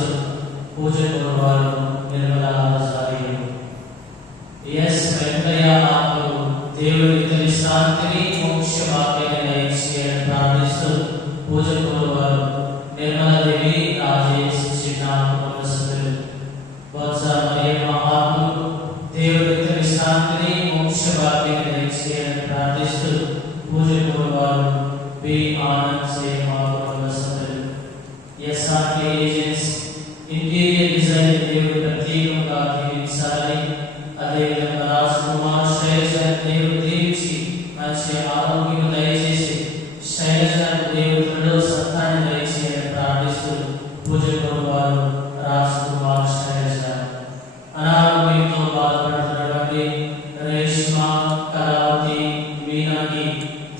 ప్రార్థిస్తూ పూజకు వారు నిర్మలా జారీలు ఎస్ వెంకయ్య ఆత్మలు దేవుడి విశ్రాంతిని మోక్ష వాక్యాన్ని దయచేయాలని ప్రార్థిస్తూ పూజకు వారు నిర్మలాదేవి రాజేష్ చిన్న కుటుంబ సభ్యులు బొత్స మరియమ్మ ఆత్మలు దేవుడి విశ్రాంతిని మోక్ష వాక్యాన్ని దయచేయాలని ప్రార్థిస్తూ పూజకు వారు బి ఆనంద్ సేవ కుటుంబ సభ్యులు ఎస్ఆర్కే ఏజెన్సీ ఇంటీరియర్ డిజైన్ దేవుడు ప్రత్యేకంగా దీవించాలి. అదేవిధంగా రాజ్ కుమార్ శైలజ దేవుడు దీవించి మంచి ఆరోగ్యం దయచేసి శైలజ దేవుడు రెండో సంతానం దయచేయాలని ప్రార్థిస్తూ పూజకు వారు రాజ్ కుమార్ శైలజ అనారోగ్యంతో బాధపడుతున్నటువంటి రేష్మ కళావతి మీనాకి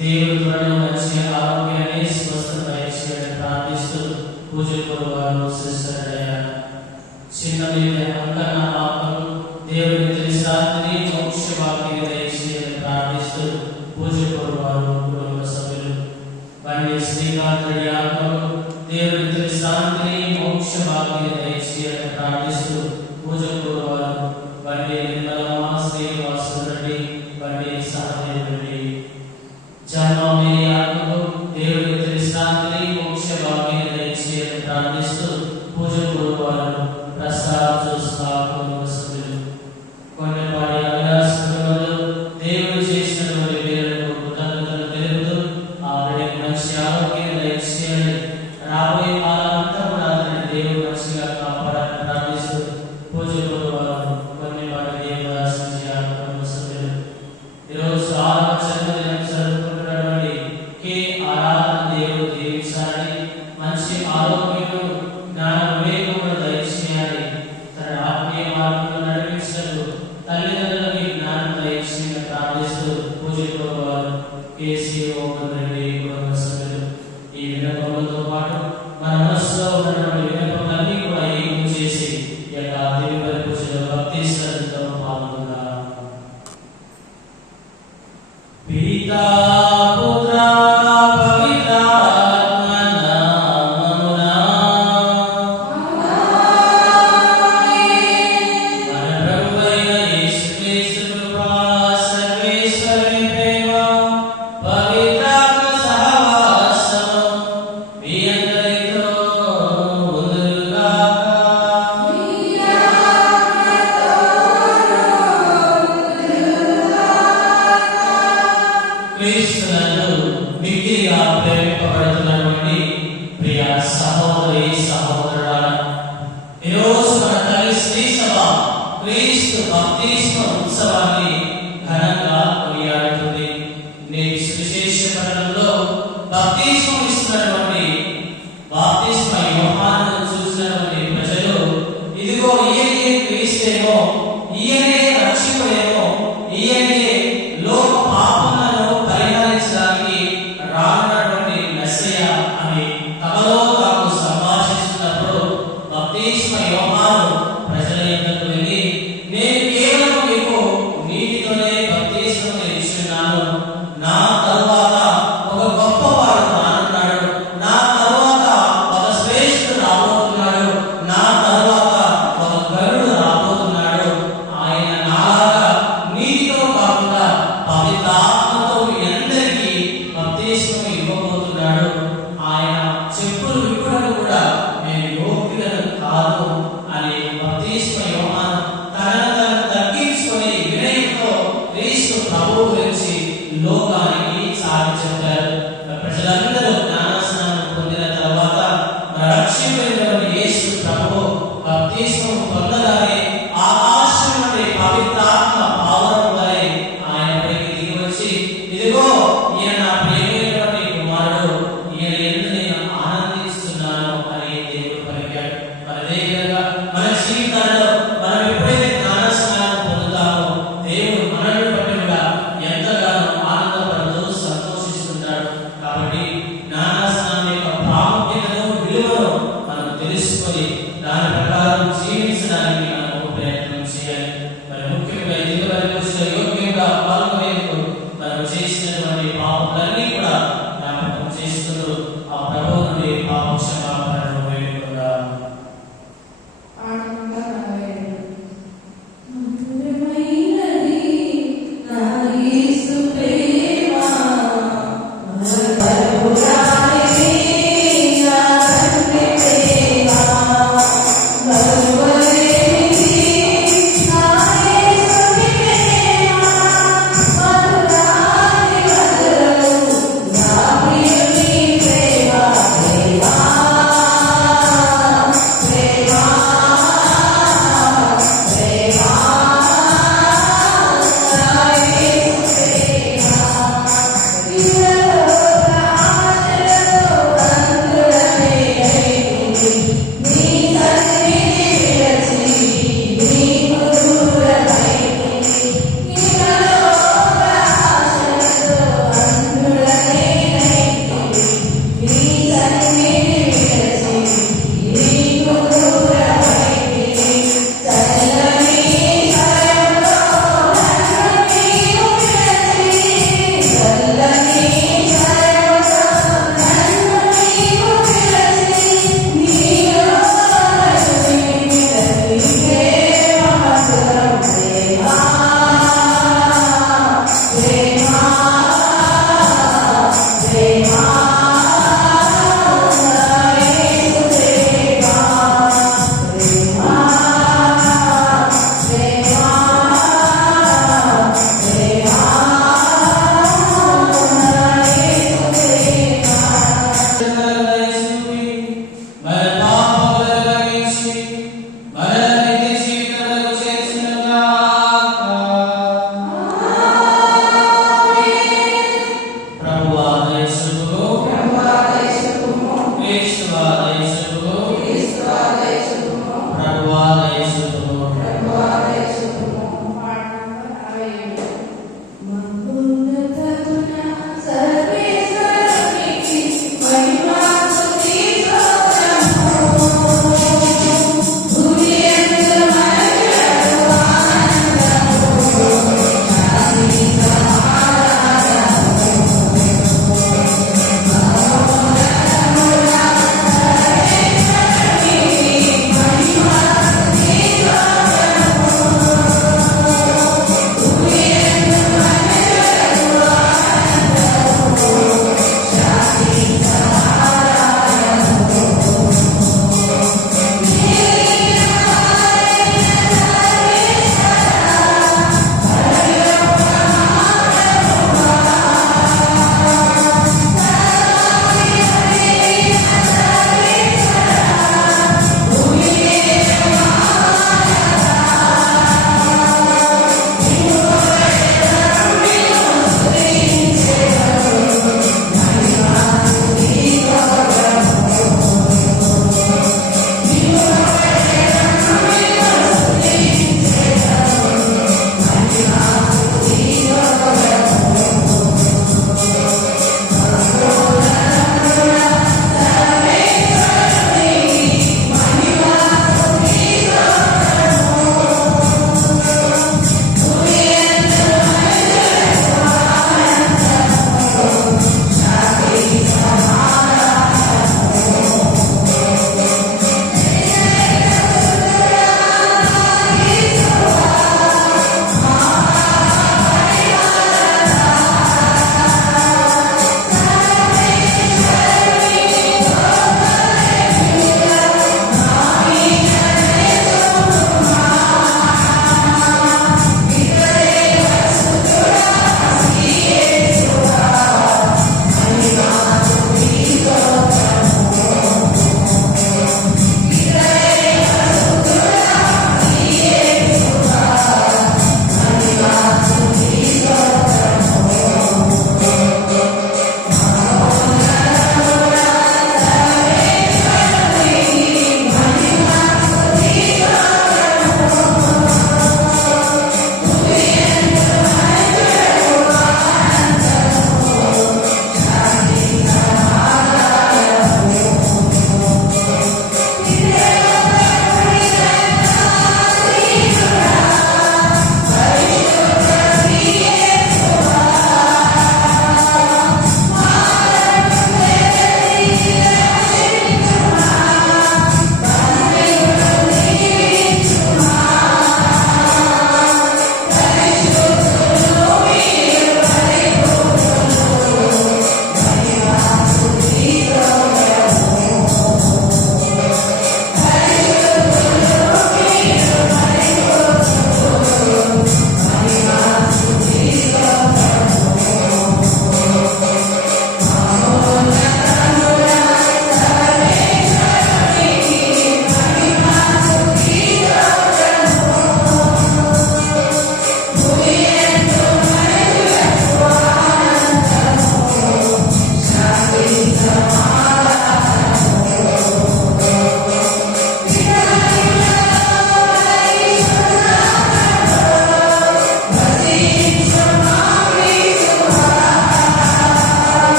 దేవుడు త్వరలో మంచి ఆరోగ్యాన్ని స్వస్థత దయచేయాలని ప్రార్థిస్తూ పూజకు వారు సిస్టర్ చిన్నది అంకన్న ఆత్మలు దేవుడి విశ్రాంతిని మోక్ష వాక్యాన్ని దయచేయాలని ప్రార్థిస్తూ పూజకు వారు కుటుంబ సభ్యులు బండి శ్రీకాంత్ రెడ్డి ఆత్మలు దేవుడి విశ్రాంతిని మోక్ష వాక్యాన్ని దయచేయాలని ప్రార్థిస్తూ పూజకు వారు బండి నిర్మలమ్మ శ్రీనివాసు రెడ్డి బండి సహదేవ్ రెడ్డి జన్మమేరి ఆత్మలు దేవుడి విశ్రాంతిని మోక్ష వాక్యాన్ని దయచేయాలని ప్రార్థిస్తూ పూజకు వారు ప్రసాద్ చూస్తా కుటుంబ సభ్యులు కొన్నిపాటి అభ్యాసకులు దేవుడు చేసినటువంటి వీరులకు కృతజ్ఞతలు తెలుపుతూ ఆవిడకి మంచి ఆరోగ్యం దయచేయాలి. రాబోయే కాలమంతా కూడా అతని దేవుడు మంచిగా కాపాడాలని ప్రార్థిస్తూ పూజకు వారు కొన్నిపాటి దేవుదాసు కుటుంబ సభ్యులు ఈరోజు జన్మదినం జరుపుకుంటున్నటువంటి కే ఆరాధన దేవుడు దీవించాలని మంచి ఆరోగ్యం జ్ఞాన వివేకమును దయచేయాలి. తన ఆత్మీయ మార్గంలో నడిపించటకు తల్లిదండ్రులకి జ్ఞానం దయచేయాలని ప్రార్థిస్తూ పూజకు వారు కేసీ ఓపెన్ రెడ్డి కుటుంబ సభ్యులు ఈ విన్నపములతో పాటు మన మనసులో ఉన్నటువంటి విన్నపములన్నీ కూడా ఏకం చేసి ఈ యొక్క దేవుని పూజలో భక్తి శ్రద్ధతో పాల్గొందాం. పితా పుత్ర Yeah.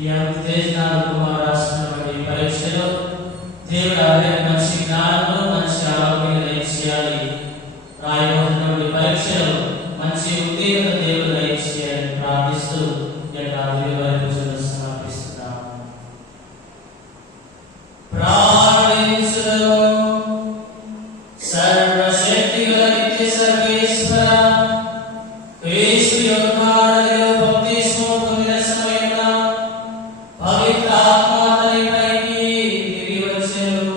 ఈ ఉత్తేజనాలు కుమార్ రాస్తున్నటువంటి పరీక్షలో దేవుడు అందరికీ మంచి జ్ఞానము మంచి ఆరోగ్యం దయచేయాలి. రాయబోతున్నటువంటి పరీక్షలో మంచి ఉత్తీర్ణత దేవుడు దయచేయాలని ప్రార్థిస్తూ పూజలు సమర్పిస్తున్నాము. ప్రార్థించుదాము. సర్వశక్తి గల నిత్య సర్వేశ్వర, క్రీస్తు యొక్క బప్తిస్మం పొందిన సమయమున పవిత్ర ఆత్మ అతనిపైకి దిగి వచ్చెను.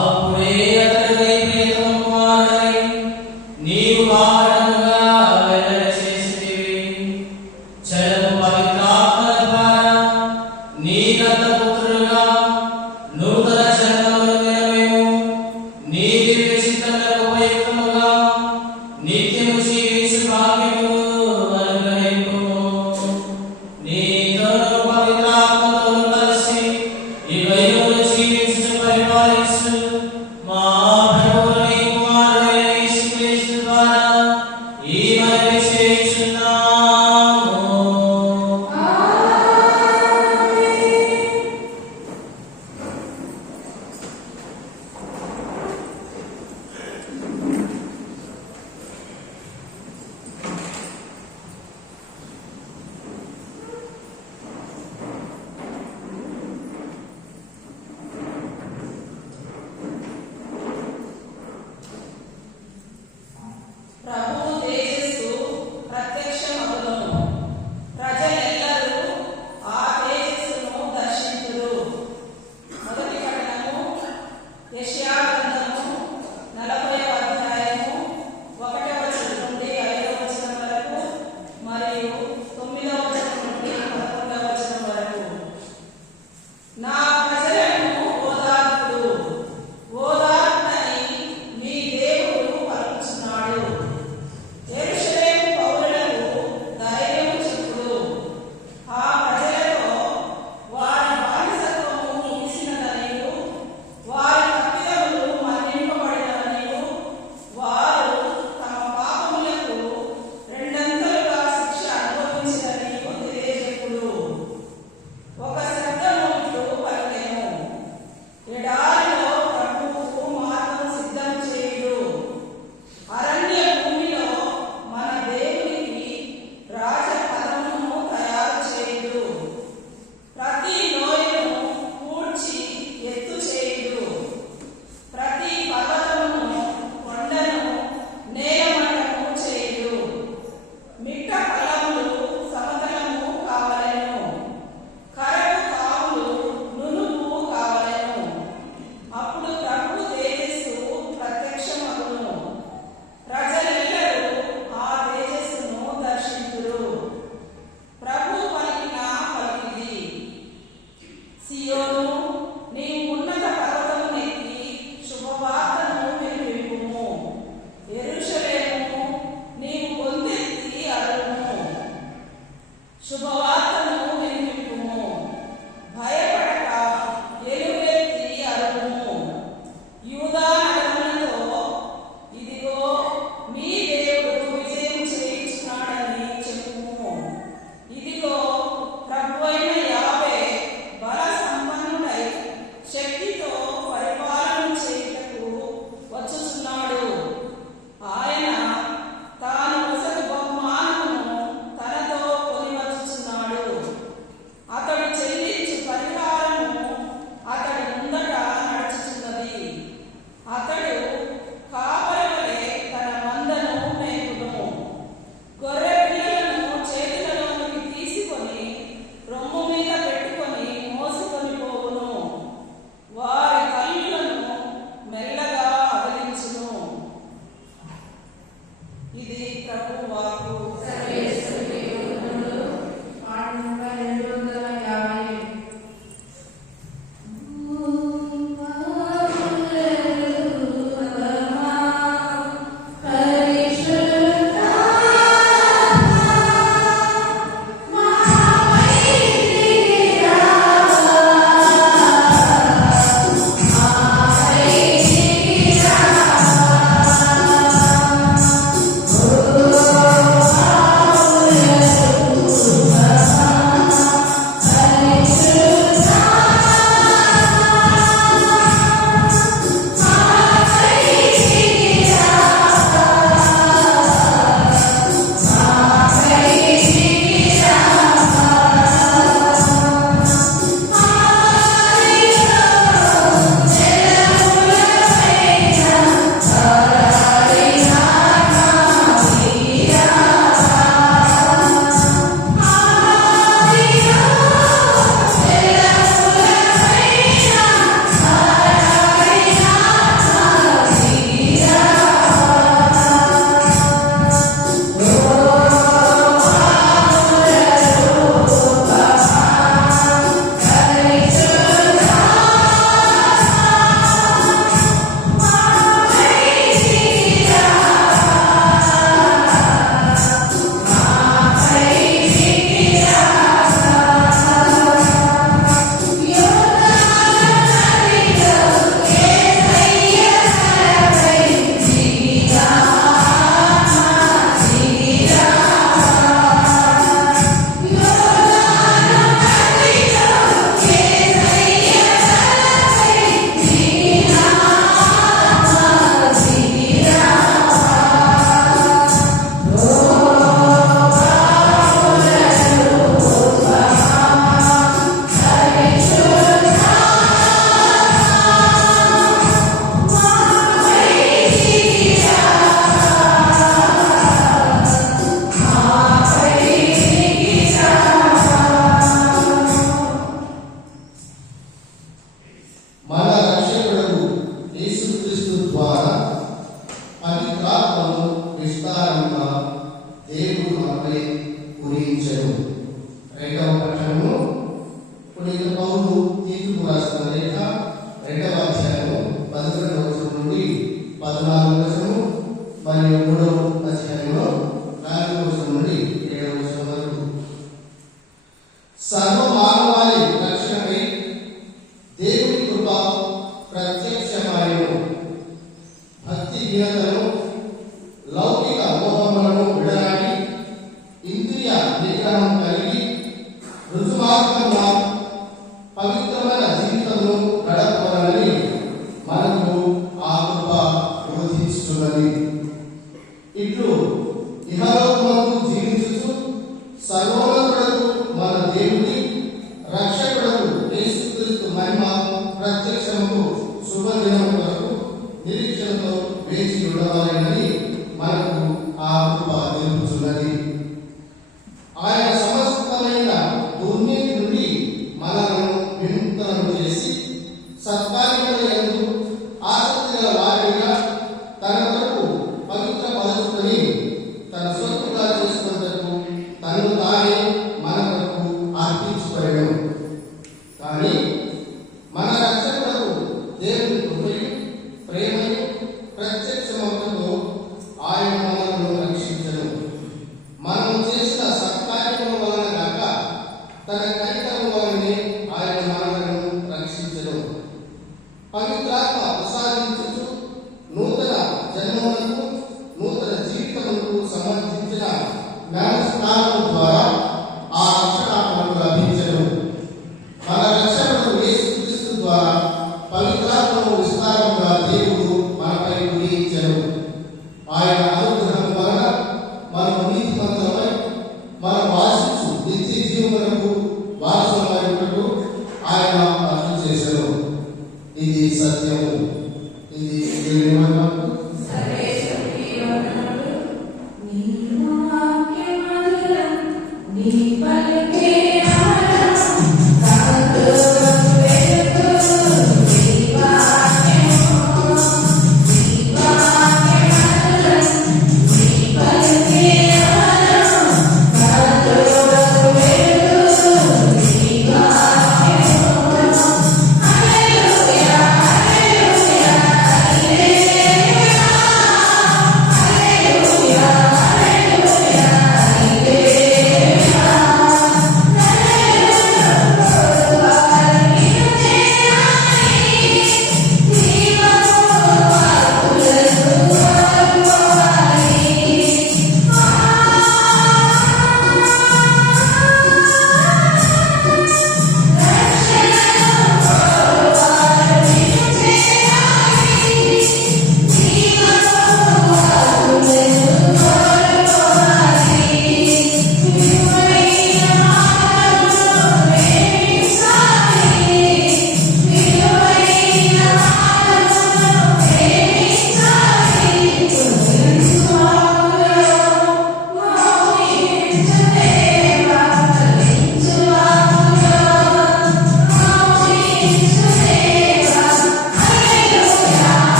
అప్పుడే అతడు ప్రియతమ కుమారుడై నీవు వాడముగా వెల్లడి చేసితివి. చలము పవిత్ర ఆత్మ ద్వారా నీ దత్తపుత్రులుగా నూతన జన్మను మేము నీ దివ్య చిత్తములకు ఉపయుక్తముగా నిత్యము జీవించు భాగ్యమును అనుగ్రహింపుము. నీతోను పవిత్ర ఆత్మతోను కలిసి ఈ యుగములు జీవించు పరిపాలించు మా ప్రభువుని కుమారుడైన యేసుక్రీస్తు ద్వారా ఈ మనవి చేయుచున్నాము. ప్రభువు తేజస్సు ప్రత్యక్షమగును. ప్రజలెల్లరూ ఆ తేజస్సును దర్శింతురు. మొదటి పట్టణము యెషయా గ్రంథము 40వ అధ్యాయము 1వ వచనం నుండి 5వ వచనం వరకు మరియు 9వ వచనం నుండి 11వ వచనం వరకు. నా ప్రజలను ఓదార్పుడు, ఓదార్పునని మీ దేవుడు పలుకుచున్నాడు. యెరూషలేము పౌరులకు ధైర్యము చెప్పుడు. ఆ ప్రజలతో వారి బానిసత్వము ముగిసినదనియు వారి తప్పిదములు మన్నింపబడినవనియు వారు తమ పాపములకు రెండంతలుగా శిక్ష అనుభవించిననియు తెలియజెప్పుడు. ఒక శబ్దము ఇట్లు పలికెను, ఎడారిలో ప్రభువుకు మార్గం సిద్ధం చేయుడు. అరణ్య భూమిలో మన దేవునికి రాజపదమును తయారు చేయుడు. ప్రతి లోయను పూడ్చి ఎత్తు చేయుడు. ప్రతి పర్వతమును కొండను నేలమట్టము చేయుడు. మిట్ట ఫలములు సమతలము కావలెను. కరకు తావులు నునుపు కావలెను. అప్పుడు ప్రభు తేజస్సు ప్రత్యక్షమగును. ప్రజలెల్లరూ ఆ తేజస్సును దర్శింతురు. ప్రభు పలికిన పలికిది. సియోను, నీవు ఉన్నత పర్వతమునెక్కి శుభవార్తను వినిపింపుము. యెరూషలేము, నీవు గొంతెత్తి అరువుము. శుభవార్తను వినిపింపుము. భయపడక ఎలుగెత్తి అరువుము. యూదా నగరములతో, ఇదిగో మీ దేవుడు విజయం చేయుచున్నాడని చెప్పుము. ఇదిగో ప్రభువైన యావే బల సంపన్నుడై శక్తితో పరిపాలన చేయుటకు వచ్చుచున్నాడు. ఆయన తాను వసతి బహుమానమును తనతో కొని వచ్చుచున్నాడు. సర్వమానవాళి రక్షణకై దేవుని కృప ప్రత్యక్షమాయను. భక్తిహీనతను, లౌకిక మోహములను విడనాడి ఇంద్రియ నిగ్రహం కలిగి రుజుమార్గంగా పవిత్రమైన జీవితమును గడపవాలని మనకు ఆ కృప బోధిస్తున్నది. ఇట్లు ఇహలోకమందు జీవించుచు సర్వోన్నతుడకు మన దేవుని రక్షకుడకు యేసుక్రీస్తు మహిమ ప్రత్యక్షముకు శుభదినము కొరకు నిరీక్షణతో వేచి ఉండవాలని మనకు ఆ కృప తెలుపుతున్నది. ఆయన సమస్తమైన దుర్నీతి నుండి మనలను విముక్తులను చేసి సత్కార్యముల యందు ఆసక్తి గల వారిగా తన కొరకు పవిత్ర పరచుకొని తన సొత్తుగా చేసుకున్నట్టు తను తానే మన కొరకు అర్పించుకోవడం. కానీ మన రక్షకులకు దేవుని కృపయు ప్రేమయు ప్రత్యక్షమవుటతో ఆయన మనలను రక్షించను. మనం చేసిన సత్కార్యముల వలన కాక తన కనికరము వలనే ఆయన మనలను రక్షించను. పవిత్రాత్మ ప్రసాదించుచు నూతన జన్మములకు నూతన జీవితములకు సంబంధించిన జ్ఞానస్నానము ద్వారా ఆ రక్షణాత్మకు లభించను. మన రక్షకుడు యేసుక్రీస్తు ద్వారా పవిత్రాత్మను విస్తారంగా దేవుడు మనపై కురియించెను. ఆయన అనుగ్రహం వలన మనము నీతిమంతులమై మనం ఆశించు నిత్య జీవమునకు వారసులమైనట్టు ఆయన అర్థం చేశారు. ఇది సత్యము. ఇది దేవుని మహిమకు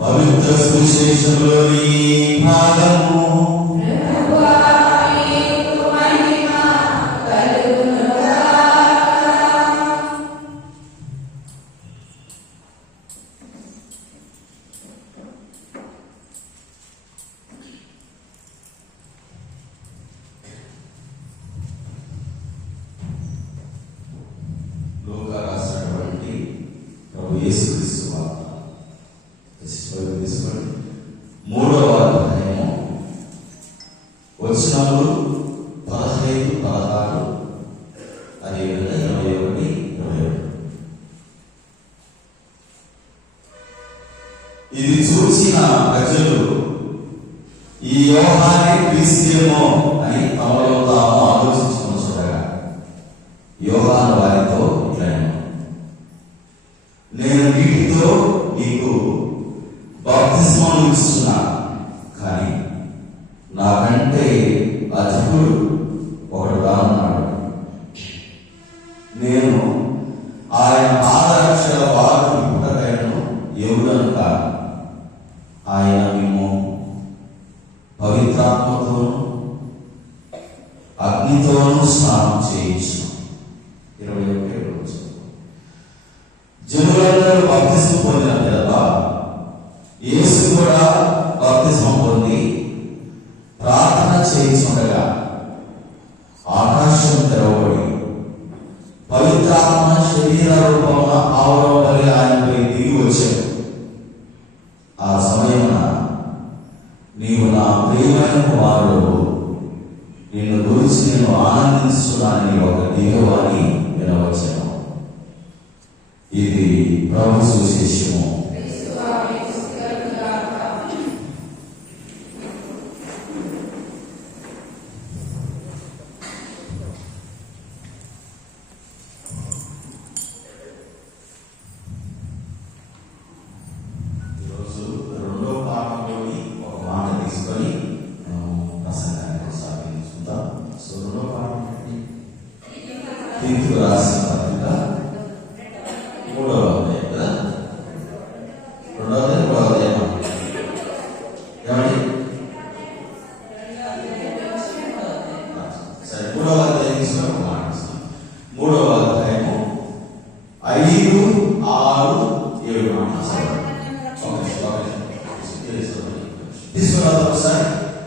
పవిత్ర సువిశేషంలోని భాగము. లూకా రాసినటువంటి ప్రభు యేసుక్రీస్తు వార్త 3వ అధ్యాయము వచనములు 15, 16 అదేవిధంగా 21, 22. ఇది చూసిన ప్రజలు ఈ యోహానే క్రీస్తేమో అని తమలో తాము ఆలోచించుకుని చూడగా యోహాను వారితో ఇలా, నేను నీటితో నీకు బాప్తిస్మం ఇస్తున్నాను, కానీ నాకంటే అధికుడు ఒకడు రానున్నాడు. నేను ఆయన పాదరక్షల వారు పుట్టకను ఎవడను కాదు. ఆయన మేము పవిత్రాత్మతోను అగ్నితోనూ స్నానం చేయించు. 21 రోజు జనులందరూ బాప్తిస్మం పొందిన పిదప యేసు కూడా బాప్తిస్మం పొంది ప్రార్థన చేయించుండగా ఆకాశం తెరవబడి పవిత్రాత్మ శరీర రూపమున ఆవరణ వలె ఆయనపై దిగి వచ్చాడు. ఆ సమయమున నీవు నా ప్రియమైన కుమారుడు, నిన్ను గురించి నేను ఆనందిస్తున్నానని ఒక దిగవాణి వినవచ్చాను. ఇది ప్రభు సువిశేషము.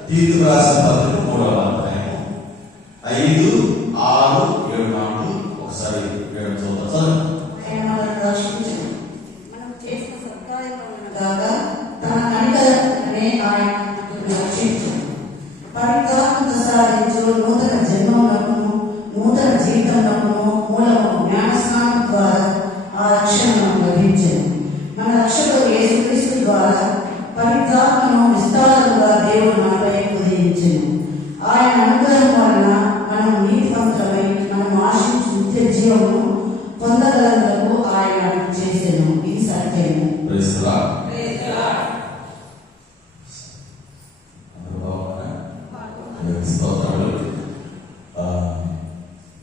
తీర్పు రాసిన పత్రిక 3వ అధ్యాయము 5, 6, 7 మాటలు ఒకసారి వేయడం చూద్దాం. మనం చేసిన సత్కార్యములను కాగా తన కనికరమే ఆయన రక్షించు. పరిత్రాత్మత సాధించు నూతన జన్మములను నూతన జీవితములను మూలము జ్ఞానస్నానం ద్వారా ఆ రక్షణ మనకు లభించింది. మన రక్షకుడు యేసుక్రీస్తు ద్వారా పరిత్రాత్మను విస్తారంగా దేవుడు మనపై ఉదయించింది. ఆయన అనుగ్రహం వలన మనం నీతివంతులమై మనం ఆశించు నిత్య జీవము పొందగలకు ఆయన చేసెను. ఇది సత్యము.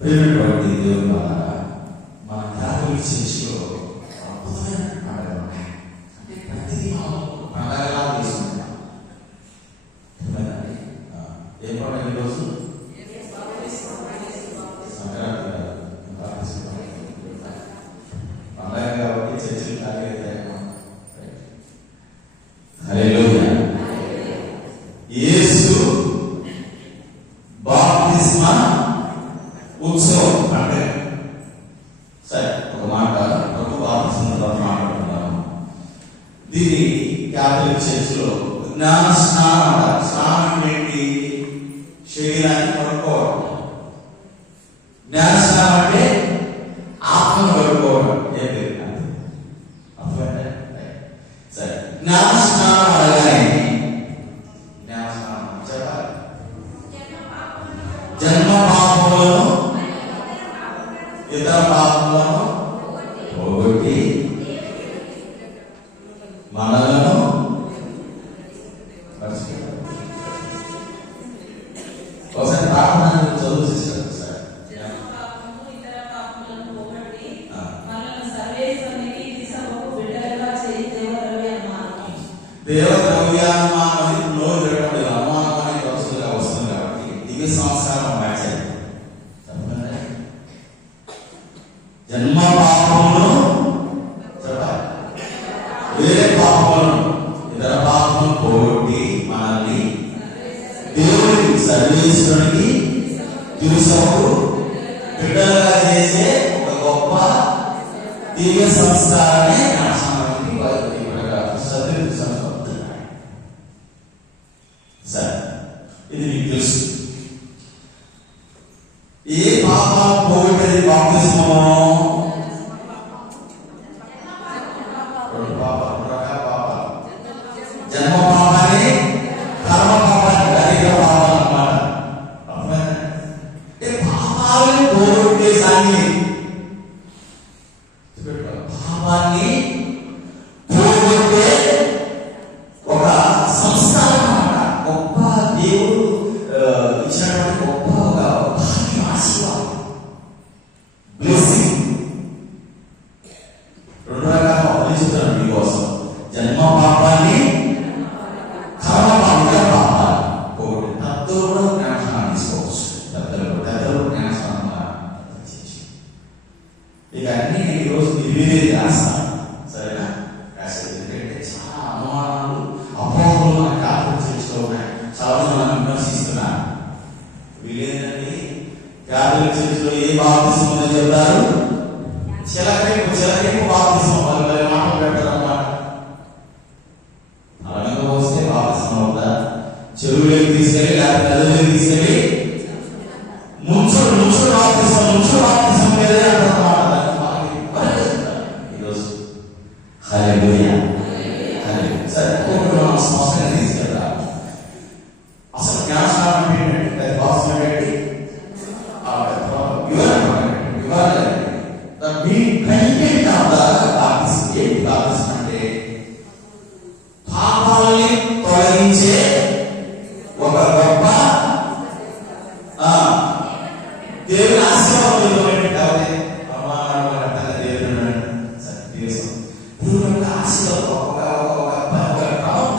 ప్రేమటువంటి దేవుని వల్ల మన క్యాథలిక్ చర్చిలో అద్భుతమైన పండుగలు ఉన్నాయి. అంటే ప్రతిదీ పండగలా తీసుకుంటాం. ఏ పండుగ ఈరోజు? సంక్రాంతి పండగ కాబట్టి చర్చిలు ఖాళీ హల్లెలూయా. యేసు బాప్తిస్మ ఉత్సవం అంటే సరే ఒక మాట ప్రభు బాప్తిస్మ మాట్లాడుతున్నాము. దీన్ని క్యాథలిక్ చర్చిలో జ్ఞాన స్నానం అంటారు. స్నానం ఏంటి? శరీరాన్ని కడుక్కోవడం. జ్ఞాన స్నానం అంటే ఆత్మను కడుక్కోవడం. ఏంటి అర్థమైందా? సరే, జ్ఞాన స్నానం అనగానే జ్ఞాన స్నానం చెప్పాలి. జన్మ పాపములను ఇతర పాపములను పోగొట్టి మనలను ఒకసారి ప్రార్థన చదువు చేశారు. సార్ దేవద్రవ్యానుమానం నోరు తిరగడం అనుమానానికి వస్తుందిగా వస్తుంది కాబట్టి దివ్య సంస్కారం మ్యాచ్ అయింది. జన్మ పాపములను చెప్పాలి, వేరే పాపములను ఇతర పాపములను పోగొట్టి మనల్ని దేవునికి సర్వేశ్వరునికి దివసము బిడ్డలుగా చేసే ఒక గొప్ప దివ్య సంస్కారాన్ని సరే, ఇది మీకు తెలుసు. ఏ పాపాలు పోగొట్టేది బాప్తిస్మము? జన్మ పాపాన్ని, కర్మ పాపాన్ని, దరిద్ర పాపాలు అన్నమాట. పాపాలను పోగొట్టే సాంగి పాపాన్ని హల్లెలూయా. సరే, ఒక్కొక్కటి మనం స్పష్టంగా తీసుకెళ్తాం. అసలు జ్ఞానస్నానం అంటే ఏంటంటే అది వాస్తవం ఏంటి? మీ కంటెంట్ ఆఫ్ ద బాప్టిజం ఏంటి? బాప్టిజం అంటే పాపాలని తొలగించే ఒక గొప్ప దేవుని ఆశీర్వాదం కాబట్టి దేవుని ఆశీర్వాదం ఒక క్రమం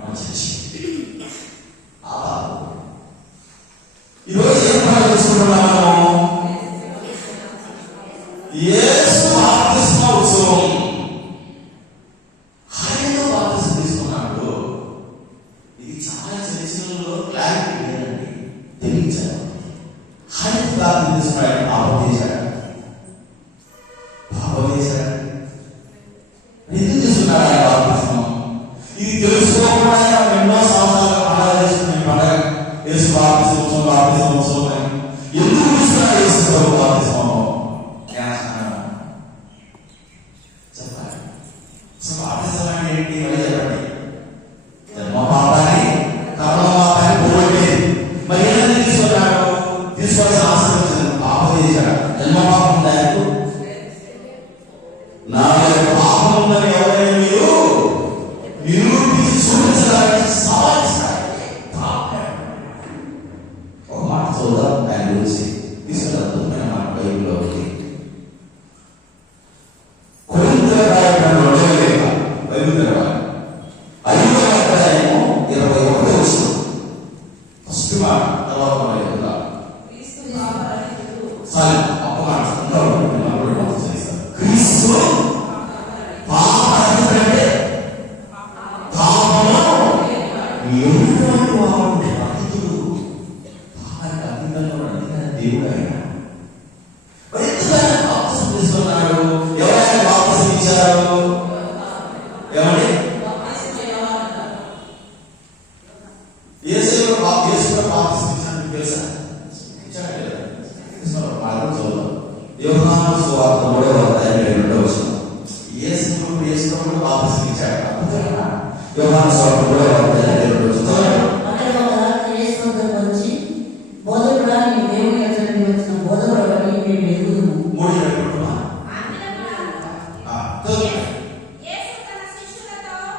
మన చర్చి. ఈరోజు ఏం పని చేసుకుంటున్నాము? యేసు బాప్తిస్మ ఉత్సవం. ఆయనతో బాప్తిస్మ తీసుకున్నాడు. ఇది చాలా చర్చలలో క్లారిటీ లేదండి, తెలియచారు. ఆయనతో బాప్తిస్మ తీసుకున్నాడు. పాపం చేశాడు. ఎందుకు తీసుకున్నాడు ఆయన బాప్తిస్మ? ఇది తెలుసుకోకుండా ఎన్నో సంవత్సరాలుగా పండుగ చేసుకునే పండుగ యేసు బాప్తిస్మ ఉత్సవం, బాప్తిస్మ ఉత్సవం అని ఎందుకు తీసుకున్నాడు యేసు ప్రభు బాప్తిస్మ?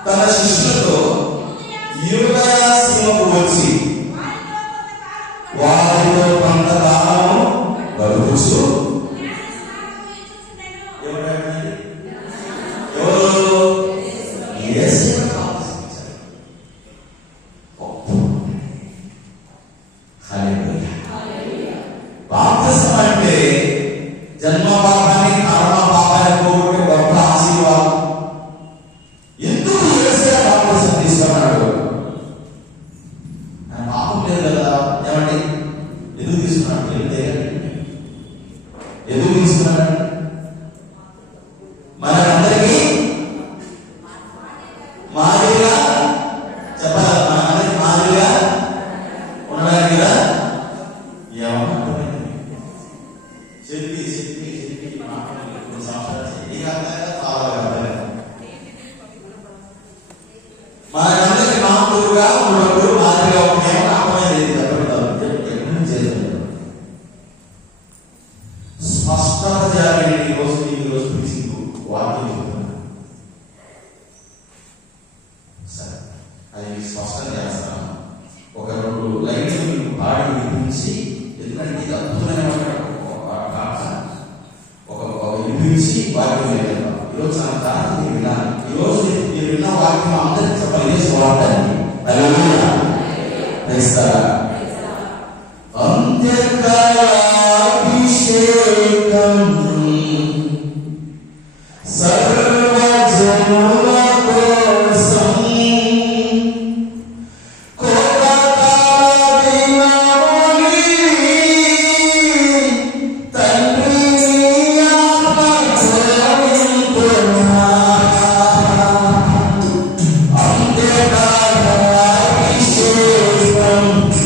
తన శిష్యులతో యూదయాసీమకు వచ్చి వారితో కొంతకాలం గడుపుచు బాప్తిసం అంటే జన్మ పాపాన్ని కర్మ పాపాన్ని పోగొట్టే గొప్ప ఆశీర్వాదం. ఎందుకు బాప్తిసం తీసుకున్నాడు? ఆయన పాపం లేదు కదా. ఏమండి, ఎందుకు తీసుకున్నాడు? ఎందుకు తీసుకున్నాడు? మనందరికీ మాదిరిగా చెప్పాలి, మనందరికీ మాదిరిగా ఉండడానికి కదా. చెప్పి చెప్పి చెప్పి మాట్లాడి కొన్ని సంవత్సరాలు చెయ్యి కాదు కావాలి. మనందరికీ మామూలుగా ఉన్నప్పుడు మాదిరిగా ఏమన్నా అర్థమైంది ఎప్పుడు చేస్తుంది. స్పష్టత జరిగిన ఈరోజు పిలిచి వాక్యం చెప్తున్నాను. సరే, అది స్పష్టం చేస్తాను. ఒక 2 లైన్లు మీకు పాడి వినిపించి, ఎందుకంటే ఇది అద్భుతమైన వినిపించి వాక్యం వింటాం. ఈరోజు నా తాత మీరు విన్నాను. ఈరోజు మీరు విన్న వాక్యం అందరికీ చెప్పాలి. వాడటానికి అంత్యకాలాభిషేకం సర్వజనుల కోసం Thank you.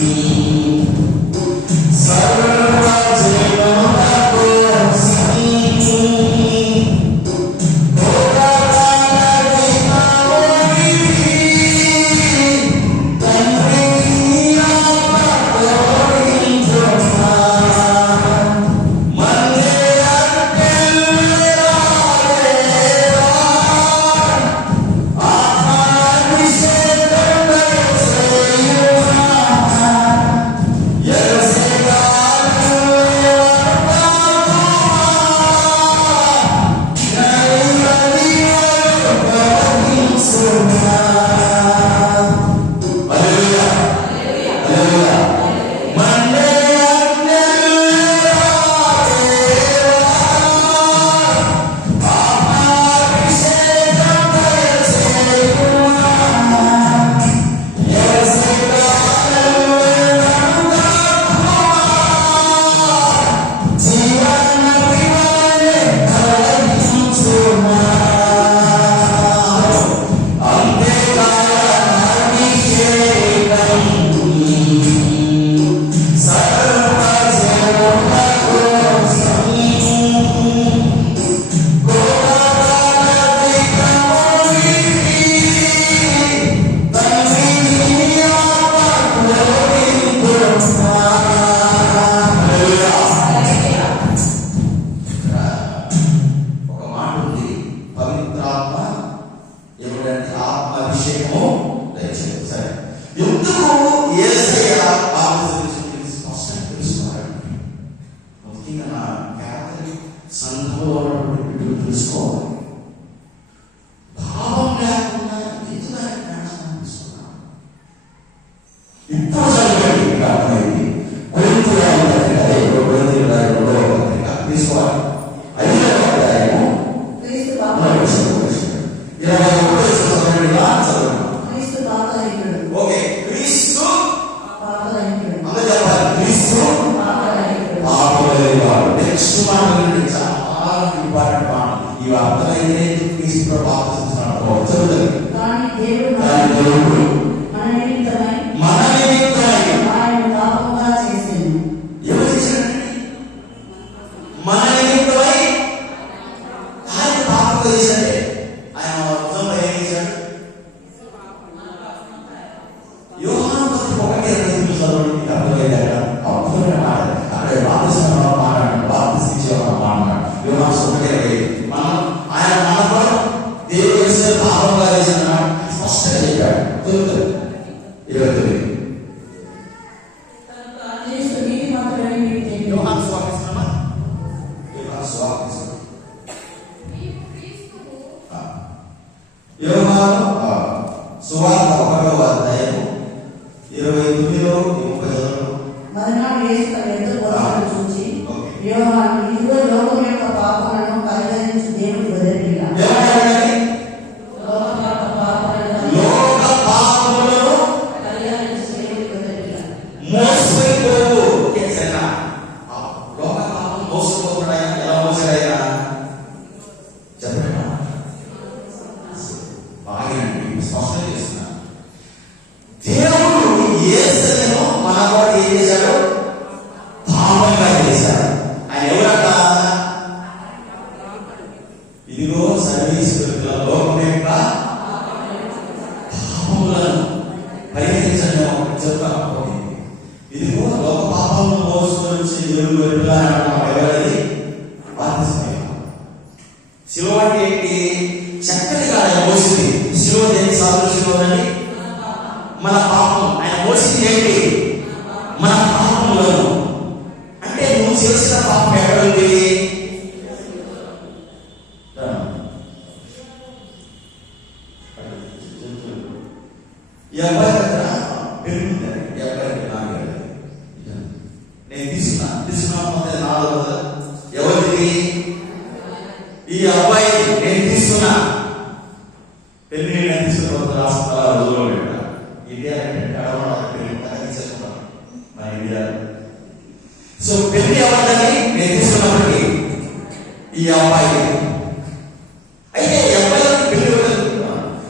అభిషేకము దయచేయండి. సరే, ఎందుకు యేసయ్య బాప్తిసం తీసుకుని స్పష్టంగా తెలుసుకున్నాడు? ముఖ్యంగా నా క్యాథలిక్ సంఘంలో ఉన్నటువంటి తెలుసుకోవాలి. భావం లేకుండా ఎందుకు ఆయన జ్ఞానం తీసుకున్నాడు? ఇప్పుడు చదవండి, ఇంకా అర్థమైంది. కొరింథీ రాసిన పత్రిక, కొరింథీ రాసిన 2వ పత్రిక తీసుకోవాలి. 5వ అధ్యాయము 21వ వచనం. ఓకే, క్రీస్తు అందరూ చెప్పాలి, క్రీస్తు పాపలేనివాడు. నెక్స్ట్ మాట వినండి, చాలా ఇంపార్టెంట్ మాట. ఈ అర్థమైతే క్రీస్తు బాప్తిస్తున్నాడు చదువుతుంది. కానీ దేవుడు మన నిమిత్తమై ఎవరు చేశాడండి? మన నిమిత్తమై ఆయన పాపంగా చేశాడే. ఆయన ఉద్యమంలో ఏం చేశాడు? యోహాను పత్రిక 1:28 చదవండి. అర్థమైంది అక్కడ అద్భుతమైన మాట. అక్కడ బాప్తిసం మాట్లాడు, బాప్తిసించే మాట్లాడు. యోహాను 1:28 మనం ఆయన మన ద్వారా దేవుడు చేసే పాపంగా చేసిన స్పష్టంగా చెప్పాడు. చదువుతుంది 29. యోహాను స్వామిస్తున్నామా? యోహాను స్వామిస్తున్నాం. యోహాను సువార్త 1వ అధ్యాయము 29-30. మరునాడు యేసు తన ఎదురు బోధనను చూచి, యోహాను, ఇదిగో లోకం యొక్క పాపములను పరిహరించు దేవుని గొర్రెపిల్ల. దేవుడు యేసును మన కొరకు ఏం చేశాడు? పాపంగా చేశాడు. ఆయన ఎవరట? ఇదిగో సర్వీస్ లోకం యొక్క పాపములను పరిహరించడం చెప్తాను. ఇదిగో లోక పాపములను మోసుకొని దేవుడు ఎవరది? శిలువ అంటే ఏంటి? చక్కటిగా ఆయన మోసింది. శిలువ దేనికి సాదృశ్యండి? మన పాపం. ఆయన మోసింది ఏంటి? మన పాపములను. అంటే నువ్వు చేసిన పాపం ఎక్కడ ఉంది? ఈ అబ్బాయి దగ్గర పెరుగుతుంది. ఈ అబ్బాయి నాగలేదు. నేను తీసుకున్నా నాలుగు. ఎవరిది? ఈ అబ్బాయి నేను తీసుకున్నా. పెళ్లి నేను తీసుకున్న రాష్ట్ర రోజులో పెట్టా. ఇండియా మన ఇండియా. సో పెళ్లి అవ్వదని నేను తీసుకున్నప్పటికీ ఈ అబ్బాయి అయితే ఈ అబ్బాయి పెళ్లి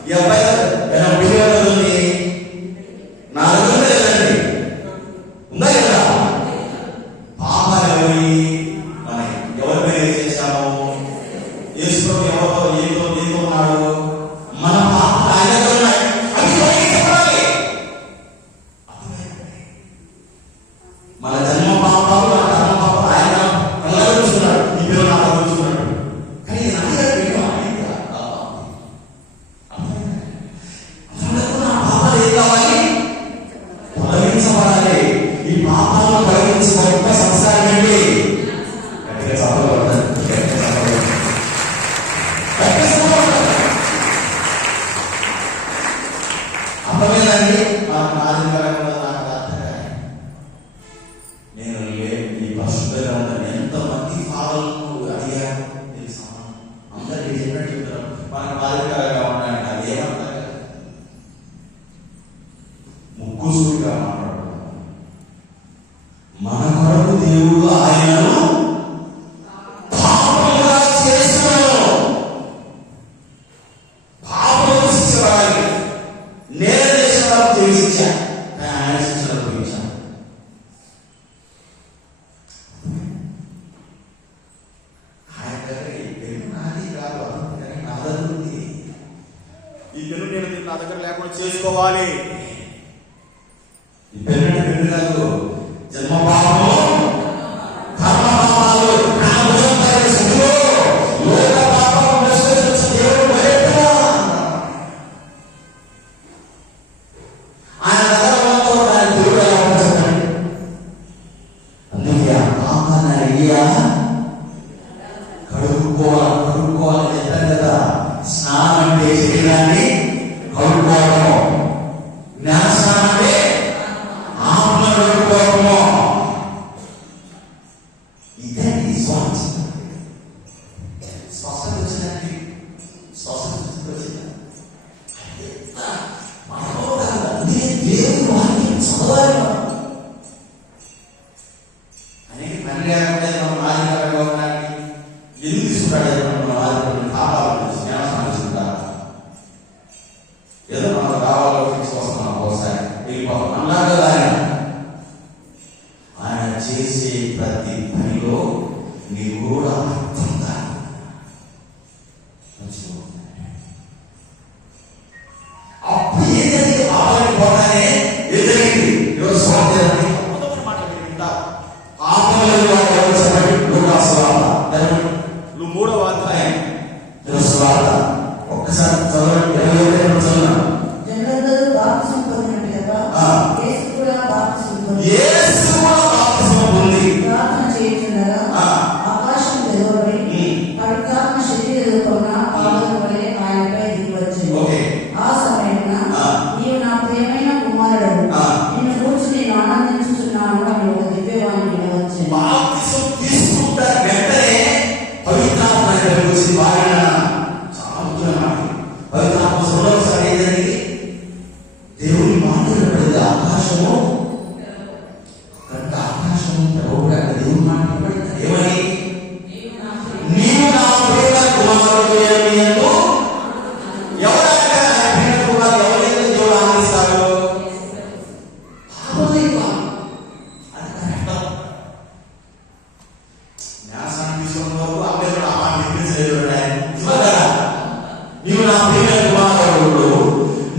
ఈ అబ్బాయి పెళ్లి అవుతుంది. నా దగ్గర లేదండి, ఉందా కదా? పాపాలు ఎవరి మనకి ఎవరి మీద చేశాము? యేసు ఎవరితో ఏదో ఉన్నాడు? మన పాపాలు ఆయన ఉన్నాయి. మన జన్మ పాపాలు, మన కర్మ పాపాలు ఆయన కళ్ళగా చూస్తున్నాడు. ఈ పిల్లలు నాకు చూస్తున్నాడు. కానీ పాపాలు ఏం కావాలి? తొలగించబడాలి. ఈ పాపాలను తొలగించబడిన సంస్కారం ఏంటి? గట్టిగా చదవబడతారు. అర్థమైందండి? నేను ఈ పరిశుద్ధంగా ఉన్నాను. ఎంతమంది ఫాదర్లు అడిగాను తెలుసా? అందరికీ చెప్పినట్టు చెప్తారు, మన బాధ్యతగా ఉన్నాడు. అది ఏమంటారు? ముక్కుసూటిగా మాట్లాడుతున్నాను. మన కొరకు దేవుడు ఆయనను పాపముగా చేస్తున్నాడు. పాపము శిక్షపడాలి. నేల దేశంలో జీవించాను, ఆయన శిక్షణ జీవించాను. ఆయన దగ్గర ఈ పెన్ను నాది కాదు, కానీ నా దగ్గర ఉంది. ఈ పెన్ను నేను నా దగ్గర లేకుండా చేసుకోవాలి. ఈ పెన్ను కాదు, జన్మ పాపము, కర్మ పాపాలు, లోక పాపము దేవుడు అన్నాడు ఆయన చేసే ప్రతి పనిలో నీవు కూడా అర్థంగా అప్పుడు ఏదైతే ఆపడానికి పోతానే ఏదైంది ఈరోజు స్వార్థాన్ని మాట పెట్టుకుంటా ఆపలేదు మూడవ అధ్యాయం స్వార్థ ఒక్కసారి చదవండి. జనులందరూ బాప్తిసం పొందినట్లుగా యేసు కూడా బాప్తిసం పొంది ప్రార్థన చేయుచుండగా ఆకాశం తెరవబడి పవిత్రాత్మ శరీర రూపమున పాముల వలె ఆయనపై దిగి వచ్చింది. ఆ సమయమున నీవు నా ప్రియమైన కుమారుడు, నిన్ను గూర్చి నేను ఆనందించుచున్నాను అని ఒక దివ్యవాణి వినవచ్చింది. బాప్తిసం తీసుకుంటారు వెంటనే పవిత్రాత్మ వచ్చి బాగా చాలా ముఖ్యమైన పవిత్రాత్మ ఒకసారి ఏదండి దేవుని మాట్లాడబడింది. ఆకాశము తెరవబడి దేవుని మాట్లాడబడింది. ఏమని? నీవు నా ప్రియ కుమారుడు ఎవరైనా ప్రియ కుమారుడు ఎవరైతే దేవుడు ఆనందిస్తారో న్యాసాన్ని తీసుకున్న వరకు అబ్బాయి ఆ మాట నిర్మించలేదు. నీవు నా ప్రియ కుమారుడు,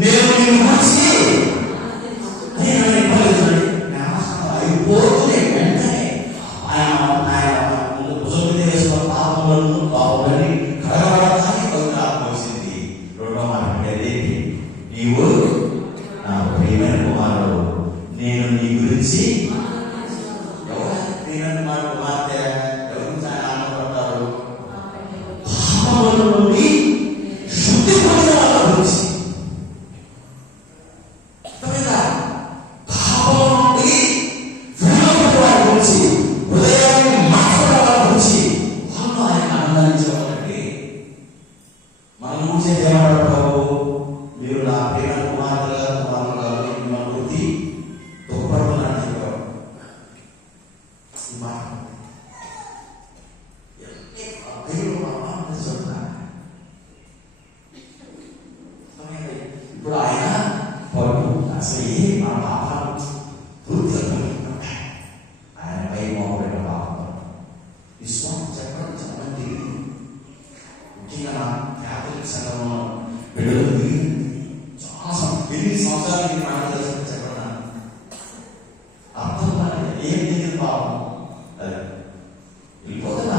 నేను నిన్ను గురించి అయిపోతుంది. వెంటనే ఆయన భుజం మీద వేసుకున్న పాపములను పాపములని కడగబడతానికి పవిత్రాత్మ వచ్చింది. రెండో మాట అదేంటి? నీవు నా ప్రియమైన కుమారుడు, నేను నీ గురించి ప్రియమైన కుమార్తె ఎవరి గురించి ఆయన ఆనందపడతారు? పాపముల నుండి శుద్ధి పొందిన వాళ్ళ గురించి. పాపముల నుండి విడుదల వాళ్ళ గురించి, హృదయాన్ని మార్చుకున్న వాళ్ళ గురించి వాళ్ళు ఆయన ఆనందించేవాళ్ళండి. మనం చూసే ఏమంటారు? మీరు నా ప్రేమ కుమార్తెగా కుమారులు కాదు, మిమ్మల్ని గుర్తి దుఃఖపడుతున్నాను చెప్పారు. ఇప్పుడు ఆయన అసలు ఏ మన పాపాలు పూర్తిగా ఆయన పై మోపడిన పాపం విశ్వం చెప్పడం చాలా తెలియదు. ముఖ్యంగా క్యాథలిక్ సంఘంలో బిడ్డలు చాలా 8 సంవత్సరాలకి మాట్లాడాల్సి చెప్పడం అర్థం కాదు. ఏం తెలియదు పాపం. అది వెళ్ళిపోతున్నా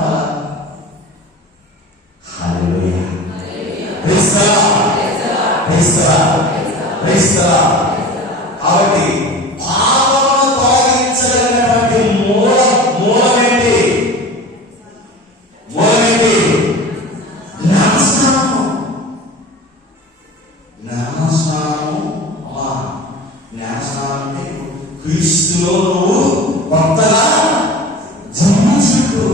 కాబట్టి పాపమును తొలగించగలిగినటువంటి మూలమేంటి? జ్ఞానస్నానం క్రీస్తులో నువ్వు కొత్తగా జన్మించినట్టు.